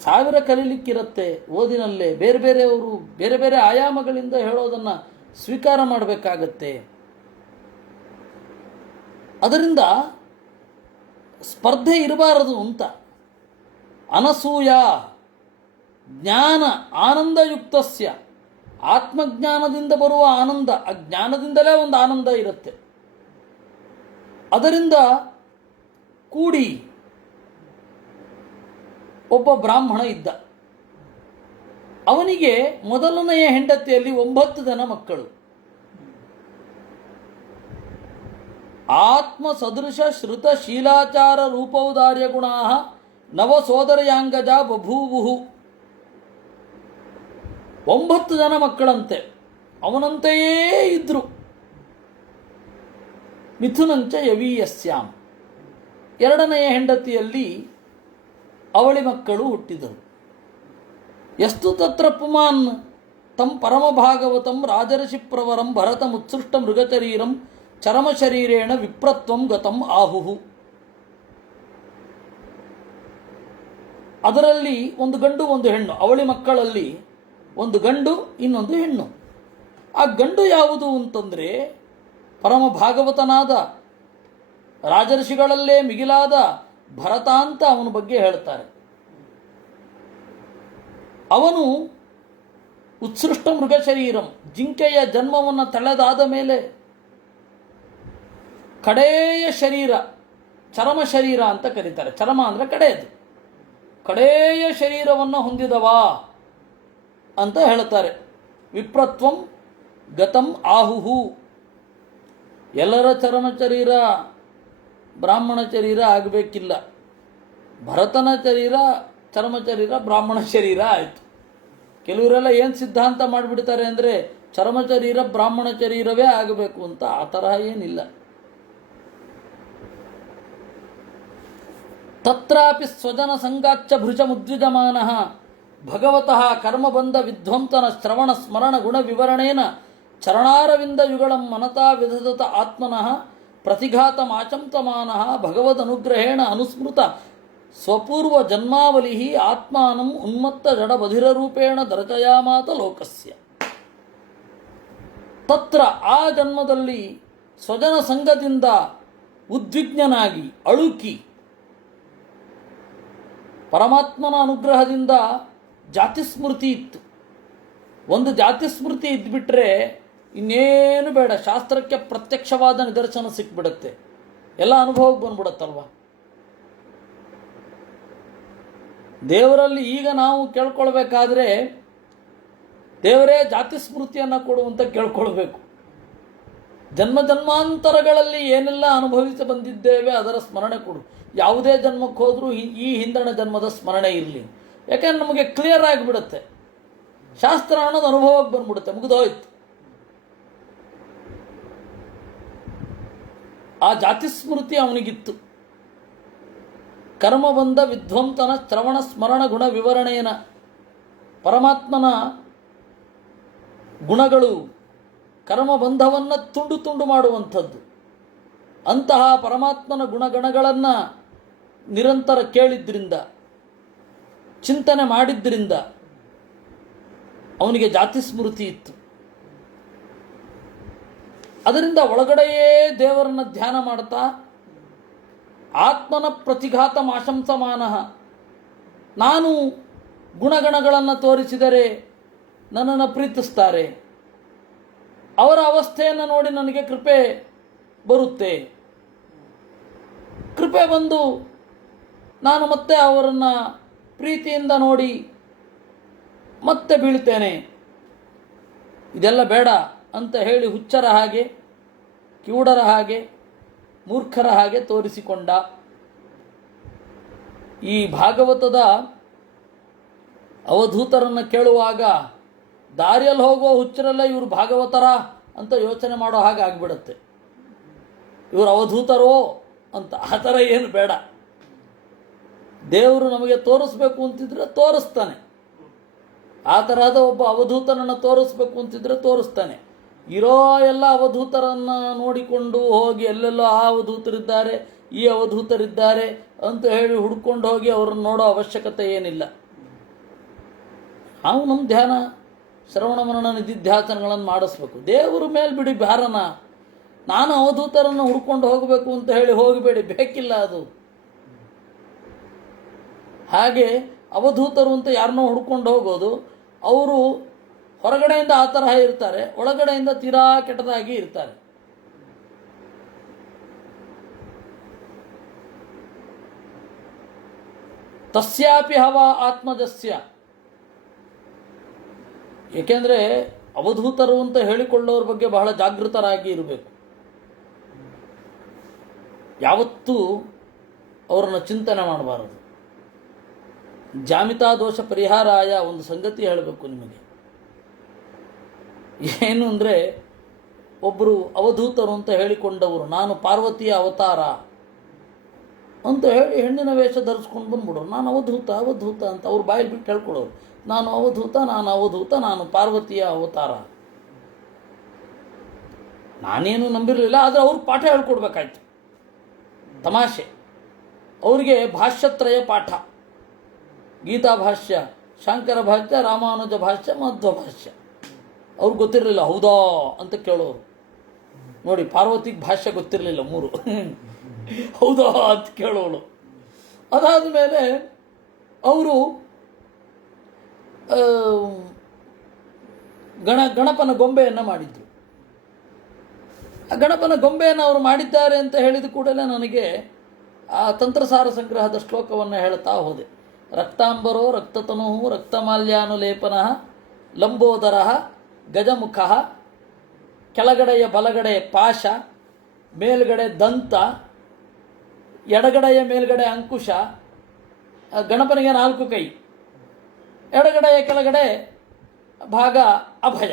1000 ಕಲೀಲಿಕ್ಕಿರುತ್ತೆ ಓದಿನಲ್ಲೇ. ಬೇರೆ ಬೇರೆಯವರು ಬೇರೆ ಬೇರೆ ಆಯಾಮಗಳಿಂದ ಹೇಳೋದನ್ನು ಸ್ವೀಕಾರ ಮಾಡಬೇಕಾಗತ್ತೆ. ಅದರಿಂದ ಸ್ಪರ್ಧೆ ಇರಬಾರದು ಅಂತ. ಅನಸೂಯ ಜ್ಞಾನ ಆನಂದಯುಕ್ತಸ್ಯ, ಆತ್ಮಜ್ಞಾನದಿಂದ ಬರುವ ಆನಂದ, ಅಜ್ಞಾನದಿಂದಲೇ ಒಂದು ಆನಂದ ಇರುತ್ತೆ. ಅದರಿಂದ ಕೂಡಿ ಒಬ್ಬ ಬ್ರಾಹ್ಮಣ ಇದ್ದ. ಅವನಿಗೆ ಮೊದಲನೆಯ ಹೆಂಡತಿಯಲ್ಲಿ 9 ಜನ ಮಕ್ಕಳು. ಆತ್ಮ ಸದೃಶ ಶ್ರುತ ಶೀಲಾಚಾರ ರೂಪೌದಾರ್ಯ ಗುಣಾ ನವ ಸೋದರಯಾಂಗಜ ಬಭೂವು. 9 ಜನ ಮಕ್ಕಳಂತೆ, ಅವನಂತೆಯೇ ಇದ್ರು. ಮಿಥುನಂಚ ಯವೀಯಸ್ಯಾಂ, 2ನೆಯ ಹೆಂಡತಿಯಲ್ಲಿ ಅವಳಿ ಮಕ್ಕಳು ಹುಟ್ಟಿದರು. ಎಷ್ಟು ತತ್ರ ಪುಮಾನ್ ತಂ ಪರಮಭಾಗವತಂ ರಾಜರ್ಷಿ ಪ್ರವರಂ ಭರತಮುತ್ಸೃಷ್ಟ ಮೃಗಶರೀರಂ ಚರಮಶರೀರೇಣ ವಿಪ್ರತ್ವಂ ಗತಂ ಆಹುಹು. ಅದರಲ್ಲಿ ಒಂದು ಗಂಡು ಒಂದು ಹೆಣ್ಣು. ಅವಳಿ ಮಕ್ಕಳಲ್ಲಿ ಒಂದು ಗಂಡು ಇನ್ನೊಂದು ಹೆಣ್ಣು. ಆ ಗಂಡು ಯಾವುದು ಅಂತಂದರೆ ಪರಮ ಭಾಗವತನಾದ ರಾಜರ್ಷಿಗಳಲ್ಲೇ ಮಿಗಿಲಾದ ಭರತ ಅಂತ ಅವನ ಬಗ್ಗೆ ಹೇಳ್ತಾರೆ. ಅವನು ಉತ್ಸೃಷ್ಟ ಮೃಗಶರೀರಂ, ಜಿಂಕೆಯ ಜನ್ಮವನ್ನು ತಳೆದಾದ ಮೇಲೆ ಕಡೆಯ ಶರೀರ, ಚರಮ ಶರೀರ ಅಂತ ಕರೀತಾರೆ. ಚರಮ ಅಂದರೆ ಕಡೆಯದು. ಕಡೆಯ ಶರೀರವನ್ನು ಹೊಂದಿದವ ಅಂತ ಹೇಳ್ತಾರೆ. ವಿಪ್ರತ್ವಂ ಗತಂ ಆಹುಹು. ಎಲ್ಲರ ಚರಮ ಶರೀರ ಬ್ರಾಹ್ಮಣ ಶರೀರ ಆಗಬೇಕಿಲ್ಲ. ಭರತನ ಶರೀರ ಚರ್ಮ ಶರೀರ ಬ್ರಾಹ್ಮಣ ಶರೀರ ಆಯಿತು. ಕೆಲವರೆಲ್ಲ ಏನು ಸಿದ್ಧಾಂತ ಮಾಡಿಬಿಡ್ತಾರೆ ಅಂದರೆ ಚರ್ಮಚರೀರ ಬ್ರಾಹ್ಮಣ ಶರೀರವೇ ಆಗಬೇಕು ಅಂತ. ಆ ತರಹ ಏನಿಲ್ಲ. ತತ್ರಾಪಿ ಸ್ವಜನ ಸಂಗಾಚ್ಚ ಭೃಜ ಮುದ್ವಿಜಮಾನಃ ಭಗವತಃ ಕರ್ಮಬಂಧ ವಿಧ್ವಂಸನ ಶ್ರವಣ ಸ್ಮರಣ ಗುಣ ವಿವರಣೇನ ಚರಣಾರವಿಂದ ಯುಗಳಂ ಮನತಾ ವಿಧದತ ಆತ್ಮನಃ ಪ್ರತಿಘಾತಮಾಚಂತಮಾನಃ ಭಗವದನುಗ್ರಹೇಣ ಅನುಸ್ಮೃತ ಸ್ವಪೂರ್ವ ಜನ್ಮಾವಲಿ ಆತ್ಮಾನಂ ಉನ್ಮತ್ತ ಜಡಬಧಿರರೂಪೇಣ ದರ್ಶಯಾಮಾತ ಲೋಕಸ್ಯ. ತತ್ರ ಆ ಜನ್ಮದಲ್ಲಿ ಸ್ವಜನ ಸಂಘದಿಂದ ಉದ್ವಿಗ್ನನಾಗಿ ಅಳುಕಿ ಪರಮಾತ್ಮನ ಅನುಗ್ರಹದಿಂದ ಜಾತಿಸ್ಮೃತಿ ಇತ್ತು. ಒಂದು ಜಾತಿಸ್ಮೃತಿ ಇದ್ಬಿಟ್ರೆ ಇನ್ನೇನು ಬೇಡ, ಶಾಸ್ತ್ರಕ್ಕೆ ಪ್ರತ್ಯಕ್ಷವಾದ ನಿದರ್ಶನ ಸಿಕ್ಬಿಡುತ್ತೆ, ಎಲ್ಲ ಅನುಭವಕ್ಕೆ ಬಂದ್ಬಿಡತ್ತಲ್ವ. ದೇವರಲ್ಲಿ ಈಗ ನಾವು ಕೇಳ್ಕೊಳ್ಬೇಕಾದ್ರೆ ದೇವರೇ ಜಾತಿ ಸ್ಮೃತಿಯನ್ನು ಕೊಡುವಂತ ಕೇಳ್ಕೊಳ್ಬೇಕು. ಜನ್ಮ ಜನ್ಮಾಂತರಗಳಲ್ಲಿ ಏನೆಲ್ಲ ಅನುಭವಿಸಿ ಬಂದಿದ್ದೇವೆ ಅದರ ಸ್ಮರಣೆ ಕೊಡು. ಯಾವುದೇ ಜನ್ಮಕ್ಕೆ ಹೋದರೂ ಈ ಹಿಂದಣ ಜನ್ಮದ ಸ್ಮರಣೆ ಇರಲಿ. ಯಾಕೆಂದ್ರೆ ನಮಗೆ ಕ್ಲಿಯರ್ ಆಗಿಬಿಡುತ್ತೆ, ಶಾಸ್ತ್ರ ಅನ್ನೋದು ಅನುಭವಕ್ಕೆ ಬಂದ್ಬಿಡುತ್ತೆ, ಮುಗಿದೋಯ್ತು. ಆ ಜಾತಿ ಸ್ಮೃತಿ ಅವನಿಗಿತ್ತು. ಕರ್ಮಬಂಧ ವಿಧ್ವಂಸನ ಶ್ರವಣ ಸ್ಮರಣ ಗುಣ ವಿವರಣೆಯನ ಪರಮಾತ್ಮನ ಗುಣಗಳು ಕರ್ಮಬಂಧವನ್ನು ತುಂಡು ತುಂಡು ಮಾಡುವಂಥದ್ದು. ಅಂತಹ ಪರಮಾತ್ಮನ ಗುಣಗಣಗಳನ್ನು ನಿರಂತರ ಕೇಳಿದ್ರಿಂದ, ಚಿಂತನೆ ಮಾಡಿದ್ರಿಂದ ಅವನಿಗೆ ಜಾತಿ ಸ್ಮೃತಿ ಇತ್ತು. ಅದರಿಂದ ಒಳಗಡೆಯೇ ದೇವರನ್ನ ಧ್ಯಾನ ಮಾಡ್ತಾ ಆತ್ಮನ ಪ್ರತಿಘಾತ ಆಶಂಸಮಾನಃ, ನಾನು ಗುಣಗಣಗಳನ್ನು ತೋರಿಸಿದರೆ ನನ್ನನ್ನು ಪ್ರೀತಿಸ್ತಾರೆ, ಅವರ ಅವಸ್ಥೆಯನ್ನು ನೋಡಿ ನನಗೆ ಕೃಪೆ ಬರುತ್ತೆ, ಕೃಪೆ ಬಂದು ನಾನು ಮತ್ತೆ ಅವರನ್ನು ಪ್ರೀತಿಯಿಂದ ನೋಡಿ ಮತ್ತೆ ಬೀಳ್ತೇನೆ, ಇದೆಲ್ಲ ಬೇಡ ಅಂತ ಹೇಳಿ ಹುಚ್ಚರ ಹಾಗೆ, ಕಿವುಡರ ಹಾಗೆ, ಮೂರ್ಖರ ಹಾಗೆ ತೋರಿಸಿಕೊಂಡ. ಈ ಭಾಗವತದ ಅವಧೂತರನ್ನು ಕೇಳುವಾಗ ದಾರಿಯಲ್ಲಿ ಹೋಗುವ ಹುಚ್ಚರೆಲ್ಲ ಇವರು ಭಾಗವತರ ಅಂತ ಯೋಚನೆ ಮಾಡೋ ಹಾಗೆ ಆಗಿಬಿಡುತ್ತೆ. ಇವರು ಅವಧೂತರೋ ಅಂತ. ಆ ಥರ ಏನು ಬೇಡ. ದೇವರು ನಮಗೆ ತೋರಿಸ್ಬೇಕು ಅಂತಿದ್ರೆ ತೋರಿಸ್ತಾನೆ. ಆ ತರಹದ ಒಬ್ಬ ಅವಧೂತನನ್ನು ತೋರಿಸ್ಬೇಕು ಅಂತಿದ್ರೆ ತೋರಿಸ್ತಾನೆ. ಇರೋ ಎಲ್ಲ ಅವಧೂತರನ್ನು ನೋಡಿಕೊಂಡು ಹೋಗಿ ಎಲ್ಲೆಲ್ಲೋ ಆ ಅವಧೂತರಿದ್ದಾರೆ, ಈ ಅವಧೂತರಿದ್ದಾರೆ ಅಂತ ಹೇಳಿ ಹುಡ್ಕೊಂಡು ಹೋಗಿ ಅವರನ್ನು ನೋಡೋ ಅವಶ್ಯಕತೆ ಏನಿಲ್ಲ. ನಾವು ನಮ್ಮ ಧ್ಯಾನ ಶ್ರವಣ ಮರಣ ನಿಧಿಧ್ಯಾಸನಗಳನ್ನು ಮಾಡಿಸ್ಬೇಕು. ದೇವರ ಮೇಲೆ ಬಿಡಿ ಭಾರನ. ನಾನು ಅವಧೂತರನ್ನು ಹುಡ್ಕೊಂಡು ಹೋಗಬೇಕು ಅಂತ ಹೇಳಿ ಹೋಗಬೇಡಿ, ಬೇಕಿಲ್ಲ ಅದು. ಹಾಗೆ ಅವಧೂತರು ಅಂತ ಯಾರನ್ನೋ ಹುಡ್ಕೊಂಡು ಹೋಗೋದು, ಅವರು ಹೊರಗಡೆಯಿಂದ ಆ ತರಹ ಇರ್ತಾರೆ, ಒಳಗಡೆಯಿಂದ ತೀರಾ ಕೆಟ್ಟದಾಗಿ ಇರ್ತಾರೆ. ತಸ್ಯಾಪಿ ಹವ ಆತ್ಮಜಸ್ಯ. ಏಕೆಂದರೆ ಅವಧೂತರು ಅಂತ ಹೇಳಿಕೊಳ್ಳೋರ ಬಗ್ಗೆ ಬಹಳ ಜಾಗೃತರಾಗಿ ಇರಬೇಕು. ಯಾವತ್ತೂ ಅವರನ್ನು ಚಿಂತನೆ ಮಾಡಬಾರದು. ಜಾಮಿತಾ ದೋಷ ಪರಿಹಾರಾಯ ಒಂದು ಸಂಗತಿ ಹೇಳಬೇಕು ನಿಮಗೆ. ಏನು ಅಂದರೆ, ಒಬ್ಬರು ಅವಧೂತರು ಅಂತ ಹೇಳಿಕೊಂಡವರು, ನಾನು ಪಾರ್ವತಿಯ ಅವತಾರ ಅಂತ ಹೇಳಿ ಹೆಣ್ಣಿನ ವೇಷ ಧರಿಸ್ಕೊಂಡು ಬಂದ್ಬಿಡೋರು. ನಾನು ಅವಧೂತ ಅವಧೂತ ಅಂತ ಅವ್ರು ಬಾಯಲ್ಲಿ ಬಿಟ್ಟು ಹೇಳ್ಕೊಡೋರು. ನಾನು ಅವಧೂತ, ನಾನು ಅವಧೂತ, ನಾನು ಪಾರ್ವತಿಯ ಅವತಾರ. ನಾನೇನು ನಂಬಿರಲಿಲ್ಲ, ಆದರೆ ಅವ್ರು ಪಾಠ ಹೇಳ್ಕೊಡ್ಬೇಕಾಯ್ತು. ತಮಾಷೆ. ಅವರಿಗೆ ಭಾಷ್ಯತ್ರಯ ಪಾಠ, ಗೀತಾ ಭಾಷ್ಯ, ಶಾಂಕರ ಭಾಷ್ಯ, ರಾಮಾನುಜ ಭಾಷ್ಯ, ಮಧ್ವ ಭಾಷ್ಯ. ಅವ್ರಿಗೆ ಗೊತ್ತಿರಲಿಲ್ಲ. ಹೌದಾ ಅಂತ ಕೇಳೋರು. ನೋಡಿ, ಪಾರ್ವತಿಗೆ ಭಾಷ್ಯ ಗೊತ್ತಿರಲಿಲ್ಲ, 3. ಹೌದಾ ಅಂತ ಕೇಳೋಳು. ಅದಾದ ಮೇಲೆ ಅವರು ಗಣಪನ ಗೊಂಬೆಯನ್ನು ಮಾಡಿದ್ರು. ಆ ಗಣಪನ ಗೊಂಬೆಯನ್ನು ಅವರು ಮಾಡಿದ್ದಾರೆ ಅಂತ ಹೇಳಿದ ಕೂಡಲೇ ನನಗೆ ಆ ತಂತ್ರಸಾರ ಸಂಗ್ರಹದ ಶ್ಲೋಕವನ್ನು ಹೇಳ್ತಾ ಹೋದೆ. ರಕ್ತಾಂಬರೋ ರಕ್ತತನು ರಕ್ತಮಾಲ್ಯಾನುಲೇಪನ ಲಂಬೋದರ ಗಜಮುಖ, ಕೆಳಗಡೆಯ ಬಲಗಡೆ ಪಾಶ, ಮೇಲ್ಗಡೆ ದಂತ, ಎಡಗಡೆಯ ಮೇಲ್ಗಡೆ ಅಂಕುಶ. ಗಣಪನಿಗೆ 4 ಕೈ, ಎಡಗಡೆಯ ಕೆಳಗಡೆ ಭಾಗ ಅಭಯ.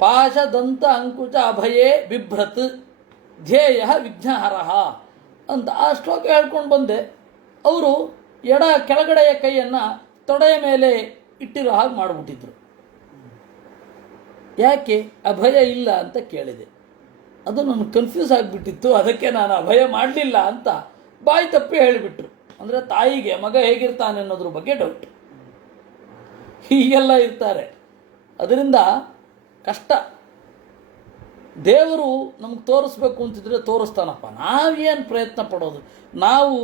ಪಾಶದಂತ ಅಂಕುಚ ಅಭಯೇ ಬಿಭ್ರತ್ ಧ್ಯೇಯ ವಿಘ್ನಹರಃ ಅಂತ ಆ ಶ್ಲೋಕ ಹೇಳ್ಕೊಂಡು ಬಂದೆ. ಅವರು ಎಡ ಕೆಳಗಡೆಯ ಕೈಯನ್ನು ತೊಡೆಯ ಮೇಲೆ ಇಟ್ಟಿರೋ ಹಾಗೆ ಮಾಡಿಬಿಟ್ಟಿದ್ರು. ಯಾಕೆ ಅಭಯ ಇಲ್ಲ ಅಂತ ಕೇಳಿದೆ. ಅದು ನನಗೆ ಕನ್ಫ್ಯೂಸ್ ಆಗಿಬಿಟ್ಟಿತ್ತು. ಅದಕ್ಕೆ ನಾನು ಅಭಯ ಮಾಡಲಿಲ್ಲ ಅಂತ ಬಾಯಿ ತಪ್ಪಿ ಹೇಳಿಬಿಟ್ರು. ಅಂದರೆ ತಾಯಿಗೆ ಮಗ ಹೇಗಿರ್ತಾನೆ ಅನ್ನೋದ್ರ ಬಗ್ಗೆ ಡೌಟ್. ಹೀಗೆಲ್ಲ ಇರ್ತಾರೆ. ಅದರಿಂದ ಕಷ್ಟ. ದೇವರು ನಮ್ಗೆ ತೋರಿಸ್ಬೇಕು ಅಂತಿದ್ರೆ ತೋರಿಸ್ತಾನಪ್ಪ. ನಾವೇನು ಪ್ರಯತ್ನ ಪಡೋದು? ನಾವು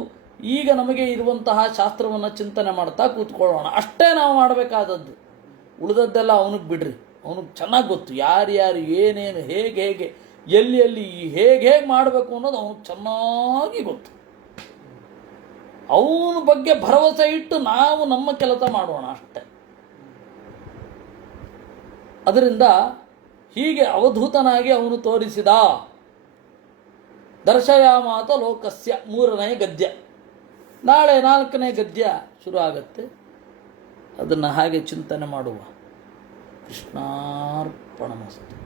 ಈಗ ನಮಗೆ ಇರುವಂತಹ ಶಾಸ್ತ್ರವನ್ನು ಚಿಂತನೆ ಮಾಡ್ತಾ ಕೂತ್ಕೊಳ್ಳೋಣ, ಅಷ್ಟೇ ನಾವು ಮಾಡಬೇಕಾದದ್ದು. ಉಳಿದದ್ದೆಲ್ಲ ಅವನಿಗೆ ಬಿಡ್ರಿ. ಅವನಿಗೆ ಚೆನ್ನಾಗಿ ಗೊತ್ತು ಯಾರ್ಯಾರು ಏನೇನು ಹೇಗೆ ಹೇಗೆ ಎಲ್ಲಿ ಎಲ್ಲಿ ಹೇಗೆ ಮಾಡಬೇಕು ಅನ್ನೋದು ಅವನಿಗೆ ಚೆನ್ನಾಗಿ ಗೊತ್ತು. ಅವನ ಬಗ್ಗೆ ಭರವಸೆ ಇಟ್ಟು ನಾವು ನಮ್ಮ ಕೆಲಸ ಮಾಡೋಣ ಅಷ್ಟೆ. ಅದರಿಂದ ಹೀಗೆ ಅವಧೂತನಾಗಿ ಅವನು ತೋರಿಸಿದ. ದರ್ಶಯಾಮಾತ ಲೋಕಸ್ಯ 3ನೇ ಗದ್ಯ. ನಾಳೆ 4ನೇ ಗದ್ಯ ಶುರು ಆಗತ್ತೆ. ಅದನ್ನು ಹಾಗೆ ಚಿಂತನೆ ಮಾಡುವ. ಕೃಷ್ಣಾರ್ಪಣಮಸ್ತು.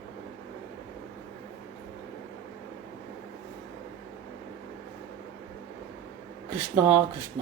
ಕೃಷ್ಣ ಕೃಷ್ಣ.